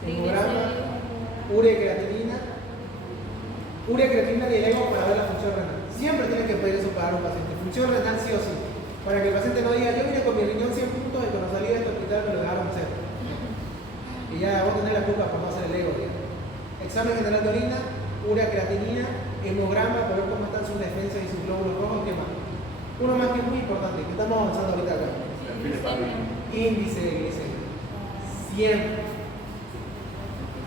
hemograma, urea y creatinina. Urea y creatinina y hemo para ver la función renal. Siempre tienen que pedir eso para un paciente. Función renal sí o sí. Para que el paciente no diga, yo vine con mi riñón 100 puntos y cuando salí de este hospital me lo dejaron cero. Y ya voy a tener la culpa por no hacer el ego. Examen general de orina, urea, creatinina, hemograma para ver cómo están sus defensas y sus glóbulos rojos, ¿qué más? Uno más que es muy importante, que estamos avanzando ahorita acá. Índice de glicemia. Siempre.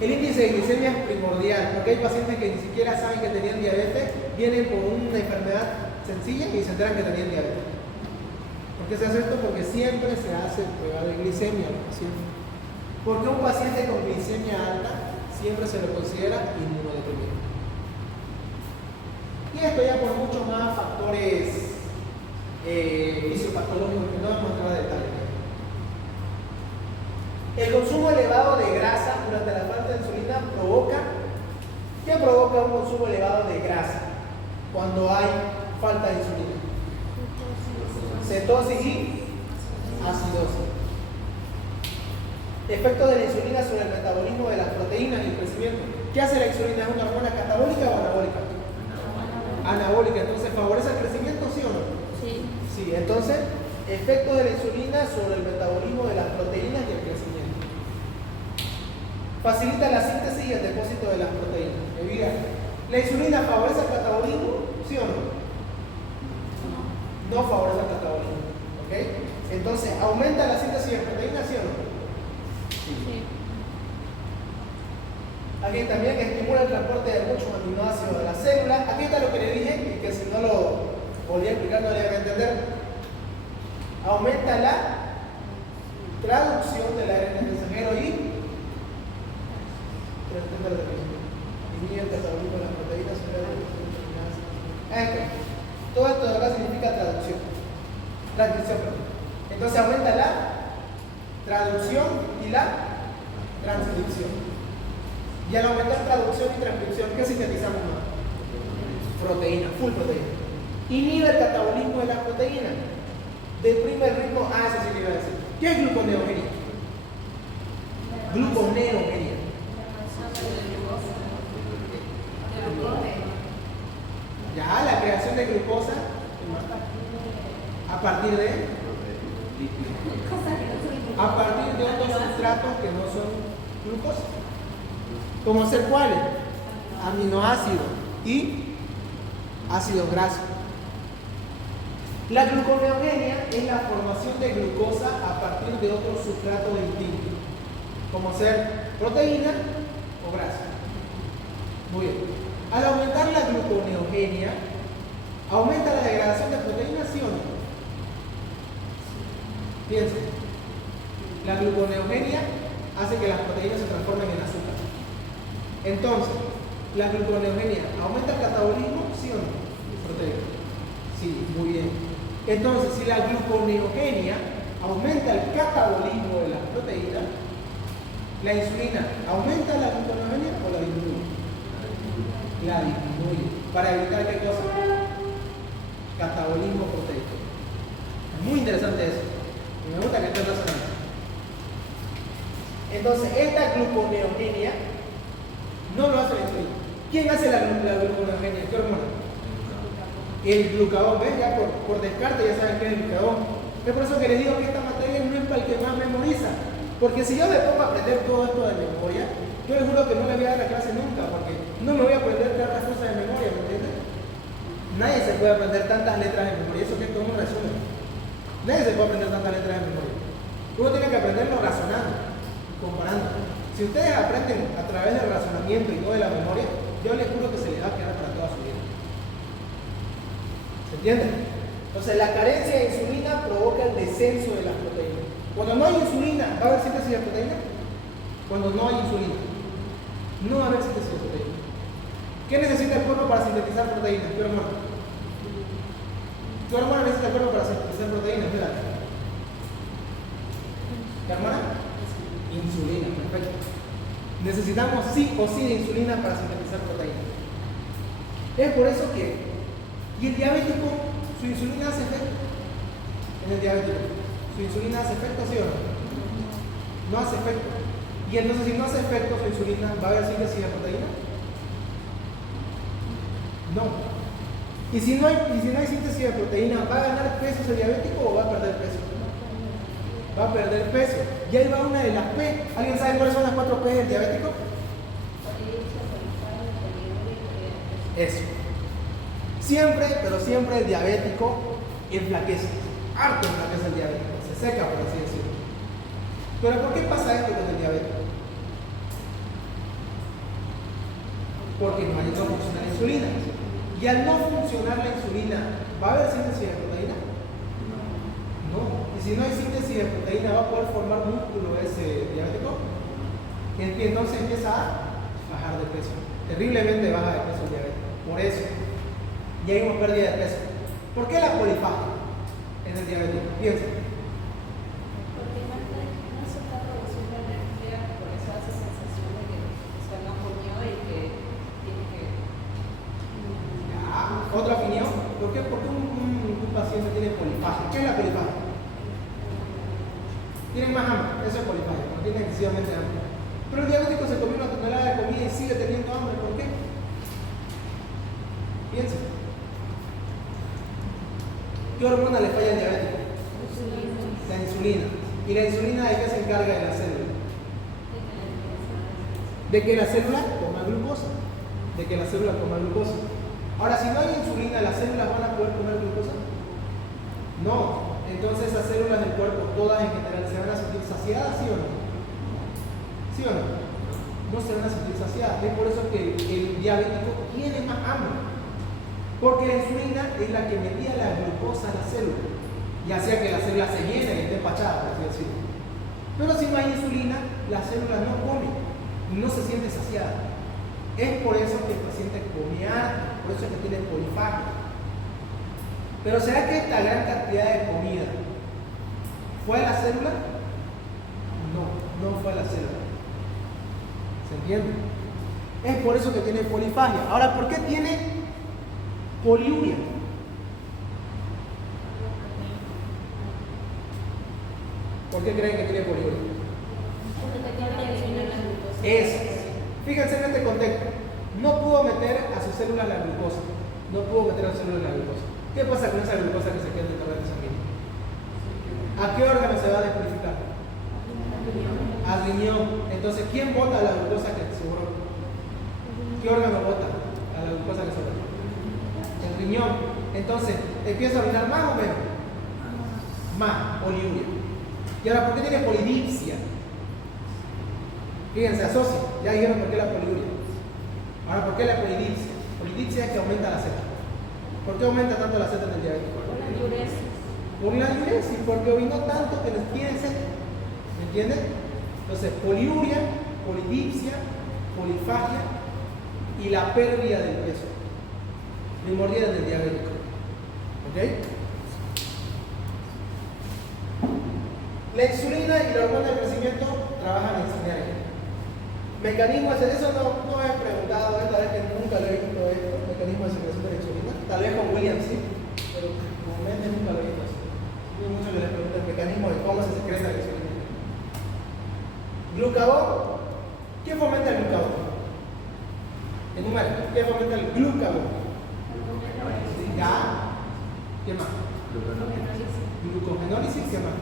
El índice de glicemia es primordial, porque hay pacientes que ni siquiera saben que tenían diabetes, vienen por una enfermedad sencilla y se enteran que tenían diabetes. ¿Por qué se hace esto? Porque siempre se hace prueba de glicemia a los pacientes. Porque un paciente con glicemia alta siempre se lo considera inmunodeprimido. Y esto ya por muchos más factores fisiopatológicos que no vamos a entrar a detalle. El consumo elevado de grasa durante la falta de insulina provoca. ¿Qué provoca un consumo elevado de grasa cuando hay falta de insulina? Cetosis y acidosis. Efecto de la insulina sobre el metabolismo de las proteínas y el crecimiento. ¿Qué hace la insulina? ¿Es una hormona catabólica o anabólica? Anabólica. Entonces, ¿favorece el crecimiento, sí o no? Sí. Sí, entonces, efecto de la insulina sobre el metabolismo de las proteínas y el crecimiento. Facilita la síntesis y el depósito de las proteínas. ¿La insulina favorece el catabolismo? ¿Sí o no? No favorece el catabolismo. ¿Ok? Entonces, ¿aumenta la síntesis de proteínas? ¿Sí o no? Sí. Aquí también estimula el transporte de muchos aminoácidos de las células. Aquí está lo que le dije y que si no lo volví a explicar no le iban a entender. Aumenta la traducción del ARN mensajero y disminuye el catabolismo de las proteínas. Todo esto de acá significa transcripción, perdón. Entonces aumenta la traducción y la transcripción. Y al aumentar traducción y transcripción, ¿qué sintetizamos más? Proteína, full proteína. Inhibe el catabolismo de las proteínas. Deprime el ritmo. Eso sí que iba a decir. ¿Qué es gluconeogenia? Gluconeogenia. Ya, la creación de glucosa a partir de otros sustratos que no son glucosa. ¿Cómo ser cuáles? Aminoácidos y ácidos grasos. La gluconeogenia es la formación de glucosa a partir de otros sustratos distintos, como ser proteína o grasa. Muy bien. Al aumentar la gluconeogenia, ¿aumenta la degradación de proteínas, sí o no? Piensen. La gluconeogenia hace que las proteínas se transformen en azúcar. Entonces, ¿la gluconeogenia aumenta el catabolismo, sí o no? Proteína. Sí, muy bien. Entonces, si la gluconeogenia aumenta el catabolismo de las proteínas, ¿la insulina aumenta la gluconeogenia o la disminuye? La disminuye. ¿Para evitar qué cosa? Catabolismo proteico. Muy interesante eso. Y me gusta que esté razonando. Entonces, esta gluconeogenia no lo hace la insulina. ¿Quién hace la gluconeogenia? ¿Qué hormona? El glucagón. ¿Ves? Ya por descarte ya saben qué es el glucagón. Es por eso que les digo que esta materia no es para el que más memoriza. Porque si yo me pongo a aprender todo esto de memoria, yo les juro que no le voy a dar la clase nunca, porque no me voy a aprender tantas cosas de memoria, ¿me entiendes? Nadie se puede aprender tantas letras de memoria, eso que es como un resumen. Nadie se puede aprender tantas letras de memoria. Uno tiene que aprenderlo razonando, comparando. Si ustedes aprenden a través del razonamiento y no de la memoria, yo les juro que se les va a quedar para toda su vida. ¿Se entiende? Entonces la carencia de insulina provoca el descenso de las proteínas. Cuando no hay insulina, ¿va a haber síntesis de proteína? Cuando no hay insulina, no va a haber síntesis de proteína. ¿Qué necesita el cuerpo para sintetizar proteínas? Tu hermano. Tu hermano necesita el cuerpo para sintetizar proteínas, ¿verdad? ¿Tu hermana? Insulina, perfecto. Necesitamos sí o sí de insulina para sintetizar proteínas. Es por eso que, y el diabético ¿Su insulina hace efecto en el diabético? ¿Su insulina hace efecto, sí o no? No hace efecto. Y entonces, si no hace efecto su insulina, ¿va a haber síntesis de proteína? No. Y si no hay síntesis de proteína, ¿va a ganar peso ese diabético o va a perder peso? Va a perder peso. Y ahí va una de las P. ¿Alguien sabe cuáles son las 4 P del diabético? Eso. Siempre, pero siempre el diabético enflaquece. Harto enflaquece el diabético. Se seca, por así decirlo. Pero ¿por qué pasa esto con el diabético? Porque no funciona la insulina. Y al no funcionar la insulina, ¿va a haber síntesis de proteína? No. Y si no hay síntesis de proteína, ¿va a poder formar músculo ese diabético? Y entonces empieza a bajar de peso. Terriblemente baja de peso el diabético. Por eso. Y hay una pérdida de peso. ¿Por qué la polifagia en el diabético? Piensa. Porque no se está produciendo energía, por eso hace sensación de que se no comió y que tiene que. ¿Otra opinión? ¿Por qué un paciente tiene polifagia? ¿Qué es la polifagia? Tienen más hambre, eso es polifagia, no tienen excesivamente hambre. Pero el diabético se comió una tonelada de comida y sigue teniendo hambre, ¿por qué? Piensa. ¿Qué hormona le falla al diabético? La insulina. ¿Y la insulina de qué se encarga de la célula? De que la célula toma glucosa. De que la célula toma glucosa. Ahora, si no hay insulina, ¿las células van a poder comer glucosa? No. Entonces esas células del cuerpo, todas en general, ¿se van a sentir saciadas, sí o no? ¿Sí o no? No se van a sentir saciadas. Es por eso que el diabético tiene más hambre. Porque la insulina es la que metía la glucosa a la célula y hacía que la célula se llene y esté empachada, por así decirlo. Pero si no hay insulina, la célula no come y no se siente saciada. Es por eso que el paciente come harto, por eso es que tiene polifagia. Pero ¿será que esta gran cantidad de comida fue a la célula? No, no fue a la célula. ¿Se entiende? Es por eso que tiene polifagia. Ahora, ¿por qué tiene poliuria? ¿Por qué creen que tiene poliuria? Fíjense en este contexto. No pudo meter a sus células la glucosa. No pudo meter a sus células la glucosa. ¿Qué pasa con esa glucosa que se queda en el torrente sanguíneo? ¿A qué órgano se va a despurificar? Al riñón. Entonces, ¿quién bota la glucosa que sobró? ¿Qué órgano bota a la glucosa que sobró? El riñón. Entonces, ¿empieza a orinar más o menos? Más, poliuria. Y ahora, ¿por qué tiene polidipsia? Fíjense, asocia. Ya dijeron por qué la poliuria. Ahora, ¿por qué la polidipsia? Polidipsia es que aumenta la Z. ¿Por qué aumenta tanto la Z en el diabético? Por la diuresis. Por la diuresis, porque orinó tanto que les tiene sed. ¿Me entienden? Entonces, poliuria, polidipsia, polifagia y la pérdida del peso. Primordial en el diabético. ¿Ok? La insulina y la hormona de crecimiento trabajan en sinergia. Mecanismo de eso no he preguntado, tal vez que nunca lo he visto esto, mecanismo de secreción de la insulina, tal vez con William sí, pero comúnmente nunca lo he visto así. Hay muchos que les preguntan el mecanismo de cómo se secreta la insulina. Glucagón, ¿qué fomenta el glucagón? Enumera, ¿qué fomenta el glucagón? Ya, ¿qué más? Glucogenólisis, ¿qué más?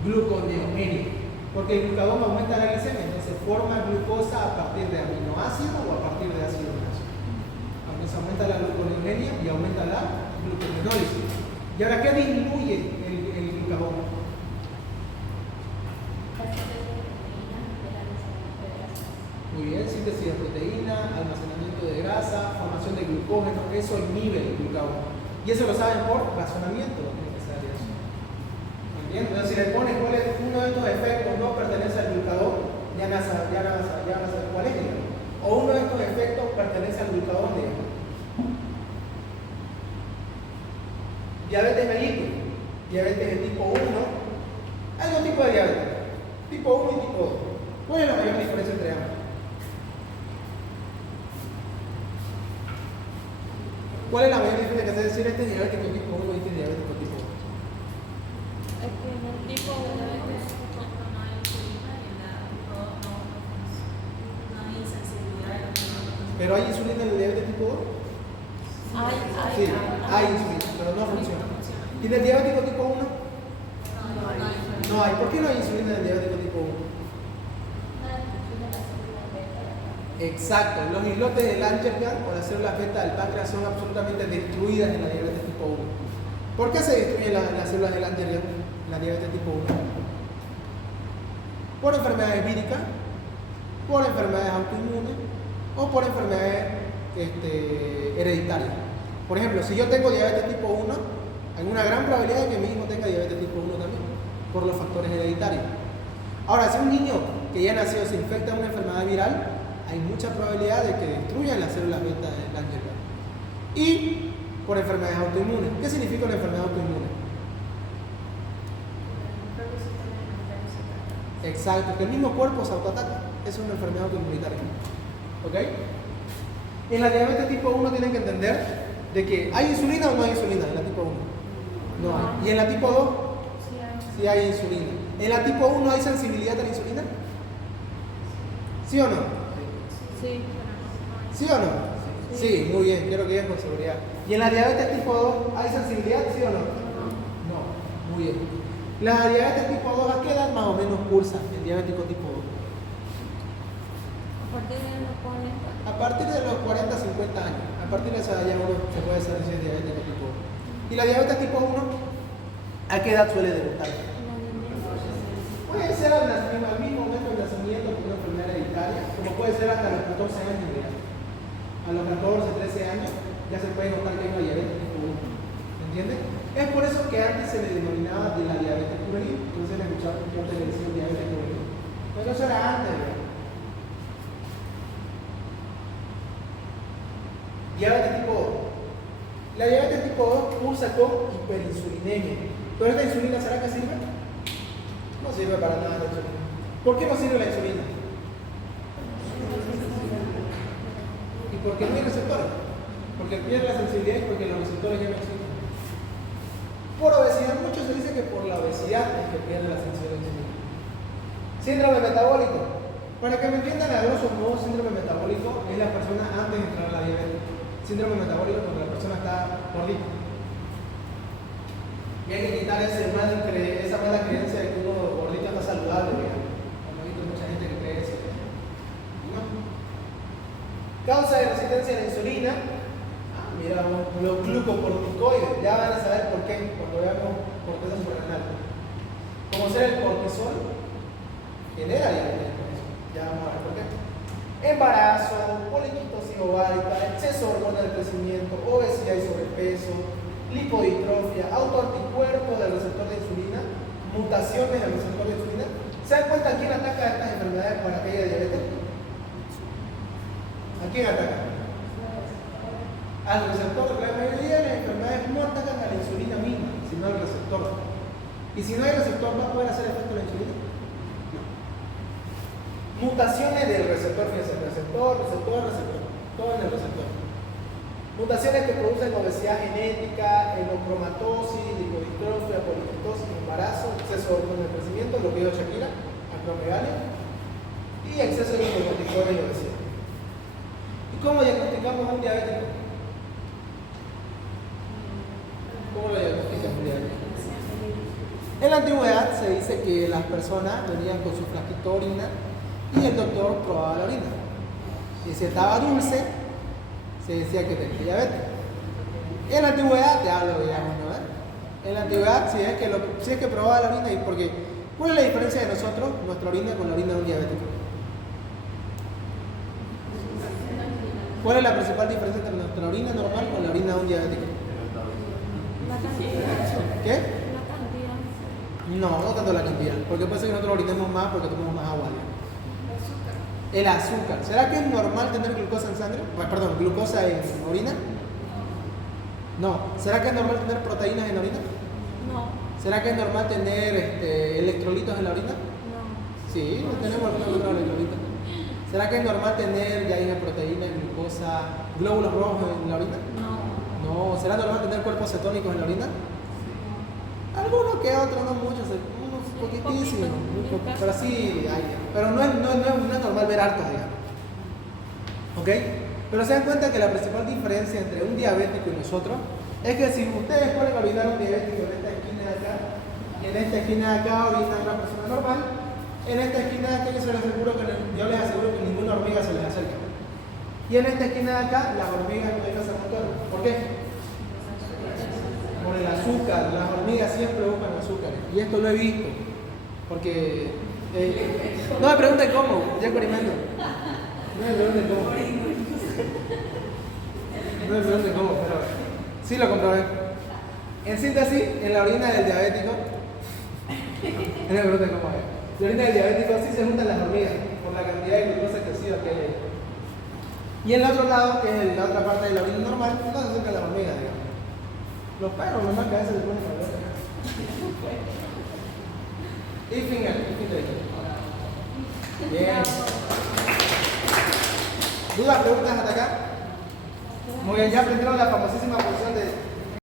Gluconeogenia. Porque el glucagón aumenta la glicemia, entonces forma glucosa a partir de aminoácido o a partir de ácido graso. Entonces aumenta la gluconeogenia y aumenta la glucogenólisis. ¿Y ahora qué disminuye el glucagón? Muy bien, síntesis de proteína, almacenamiento de grasa, formación de glucógeno, eso inhibe el glucagón. Y eso lo saben por razonamiento, tiene que saber eso. ¿Entiendes? Entonces si le pones cuál es uno de estos efectos no pertenece al glucagón, ya vas a saber cuál es, digamos. O uno de estos efectos pertenece al glucagón, digamos. Diabetes mellitus, diabetes de tipo 1, hay dos tipos de diabetes, tipo 1 y tipo 2. ¿Cuál es la mayor diferencia entre ambos? ¿Cuál es la mayor diferencia que hace decir este es diabético tipo 1 y este es diabético tipo 2? Es que en el tipo de diabetes ¿Pero hay insulina en el diabetes tipo 2? Sí, hay insulina, pero no funciona. ¿Y en el diabético tipo 1? No hay. ¿Por qué no hay insulina en el diabético tipo 1? Exacto, los islotes del Langerhans o las células beta del páncreas son absolutamente destruidas en la diabetes tipo 1. ¿Por qué se destruyen las células del Langerhans en la diabetes tipo 1? Por enfermedades víricas, por enfermedades autoinmunes o por enfermedades hereditarias. Por ejemplo, si yo tengo diabetes tipo 1, hay una gran probabilidad de que mi hijo tenga diabetes tipo 1 también, por los factores hereditarios. Ahora, si un niño que ya nació se infecta de una enfermedad viral, hay mucha probabilidad de que destruyan las células beta del Langerhans. Y por enfermedades autoinmunes. ¿Qué significa una enfermedad autoinmune? Exacto, que el mismo cuerpo se autoataca. Eso es una enfermedad autoinmunitaria. ¿Ok? En la diabetes tipo 1 tienen que entender de que ¿hay insulina o no hay insulina en la tipo 1? No hay. ¿Y en la tipo 2? Sí hay insulina. ¿En la tipo 1 hay sensibilidad a la insulina? ¿Sí o no? Sí. ¿Sí o no? Sí, muy bien, quiero que digan con seguridad. ¿Y en la diabetes tipo 2 hay sensibilidad? ¿Sí o no? No, muy bien. La diabetes tipo 2, ¿a qué edad más o menos cursa el diabético tipo 2? A partir de los 40. A partir de los 40, 50 años. A partir de esa edad ya uno se puede saber si es diabético tipo 2. ¿Y la diabetes tipo 1? ¿A qué edad suele debutar? Puede ser al mismo momento del nacimiento por una enfermedad hereditaria, como puede ser hasta los 14 años. A los 14, 13 años ya se puede notar que hay una diabetes tipo 1. ¿Entiendes? Es por eso que antes se le denominaba de la diabetes juvenil. Entonces le escuchaba por televisión diabetes juvenil. Pero eso era antes, ¿verdad? Diabetes tipo 2. La diabetes tipo 2 cursa con hiperinsulinemia. ¿Pero esta insulina será que sirve? No sirve para nada la insulina. ¿Por qué no sirve la insulina? ¿Y por qué no hay receptores? Porque pierde la sensibilidad y porque los receptores ya no existen. Por obesidad, mucho se dice que por la obesidad es que pierde la sensibilidad a la insulina. Síndrome metabólico. Para que me entiendan a grosso modo, síndrome metabólico es la persona antes de entrar a la diabetes. Síndrome metabólico es cuando la persona está gordita. Y hay que quitar esa mala creencia de que uno gordito está saludable. Mira. He visto mucha gente que cree eso. ¿No? Causa de resistencia a la insulina. Mira, los glucocorticoides. Ya van a saber por qué cuando veamos corteza suprarrenal. Como ser el cortisol genera diabetes. Ya vamos a ver por qué. Embarazo, poliquitosis ovárica, exceso de hormona del crecimiento, obesidad y sobrepeso, lipodistrofia, autoanticuerpos del receptor de insulina, mutaciones del receptor de insulina. ¿Se dan cuenta quién ataca estas enfermedades para que haya diabetes? ¿A quién ataca? Al receptor. La mayoría de las enfermedades no atacan a la insulina misma, sino al receptor. Y si no hay receptor, ¿va a poder hacer efecto la insulina? No. Mutaciones del receptor, fíjense, receptor, todo en el receptor. Mutaciones que producen obesidad genética, hemocromatosis, lipodistrofia, poliquitosis, embarazo, exceso de hormonas de crecimiento, lo que dijo Shakira, acromegalia, y exceso de glucocorticoides y obesidad. ¿Y cómo diagnosticamos a un diabético? ¿Cómo lo diagnosticamos un diabético? En la antigüedad se dice que las personas venían con su frasquito de orina y el doctor probaba la orina. Y si estaba dulce, se decía que tenía diabetes. En la antigüedad, ya lo veíamos, ¿no? En la antigüedad, si es que probaba la orina, y porque, ¿cuál es la diferencia de nosotros, nuestra orina, con la orina de un diabético? ¿Cuál es la principal diferencia entre nuestra orina normal con la orina de un diabético? La cantidad. ¿Qué? La cantidad. No tanto la cantidad, porque puede ser que nosotros orinemos más porque tomamos más agua. El azúcar. ¿Será que es normal tener glucosa en sangre? Perdón, glucosa en orina. No. ¿Será que es normal tener proteínas en la orina? No. ¿Será que es normal tener electrolitos en la orina? No. Sí, tenemos algunos electrolitos. ¿Será que es normal tener ya proteína, glucosa, glóbulos rojos en la orina? No. No. No, ¿será normal tener cuerpos cetónicos en la orina? Algunos que otros, no muchos, unos poquitísimos, muy poquitos, pero sí hay. Pero no es normal ver hartos, digamos. ¿Ok? Pero se dan cuenta que la principal diferencia entre un diabético y nosotros es que si ustedes ponen a orinar a un diabético en esta esquina de acá, y en esta esquina de acá orina una persona normal, en esta esquina de acá yo les aseguro que ninguna hormiga se les acerca. Y en esta esquina de acá, las hormigas no dejan motor. ¿Por qué? Por el azúcar. Las hormigas siempre buscan azúcar. Y esto lo he visto. Porque... no me pregunten cómo, ya experimento. No me pregunten cómo. No me pregunten cómo, pero sí lo comprobé. En síntesis, en la orina del diabético, no me pregunten cómo es. En la orina del diabético sí se juntan las hormigas por la cantidad de glucosa excesiva que hay ahí. Y en el otro lado, que es la otra parte de la orina normal, no se acercan las hormigas, digamos. Los perros nomás que a veces se ponen a ver. Y fin de esto. Bien. ¿Dudas, preguntas hasta acá? Muy bien, ya aprendieron la famosísima función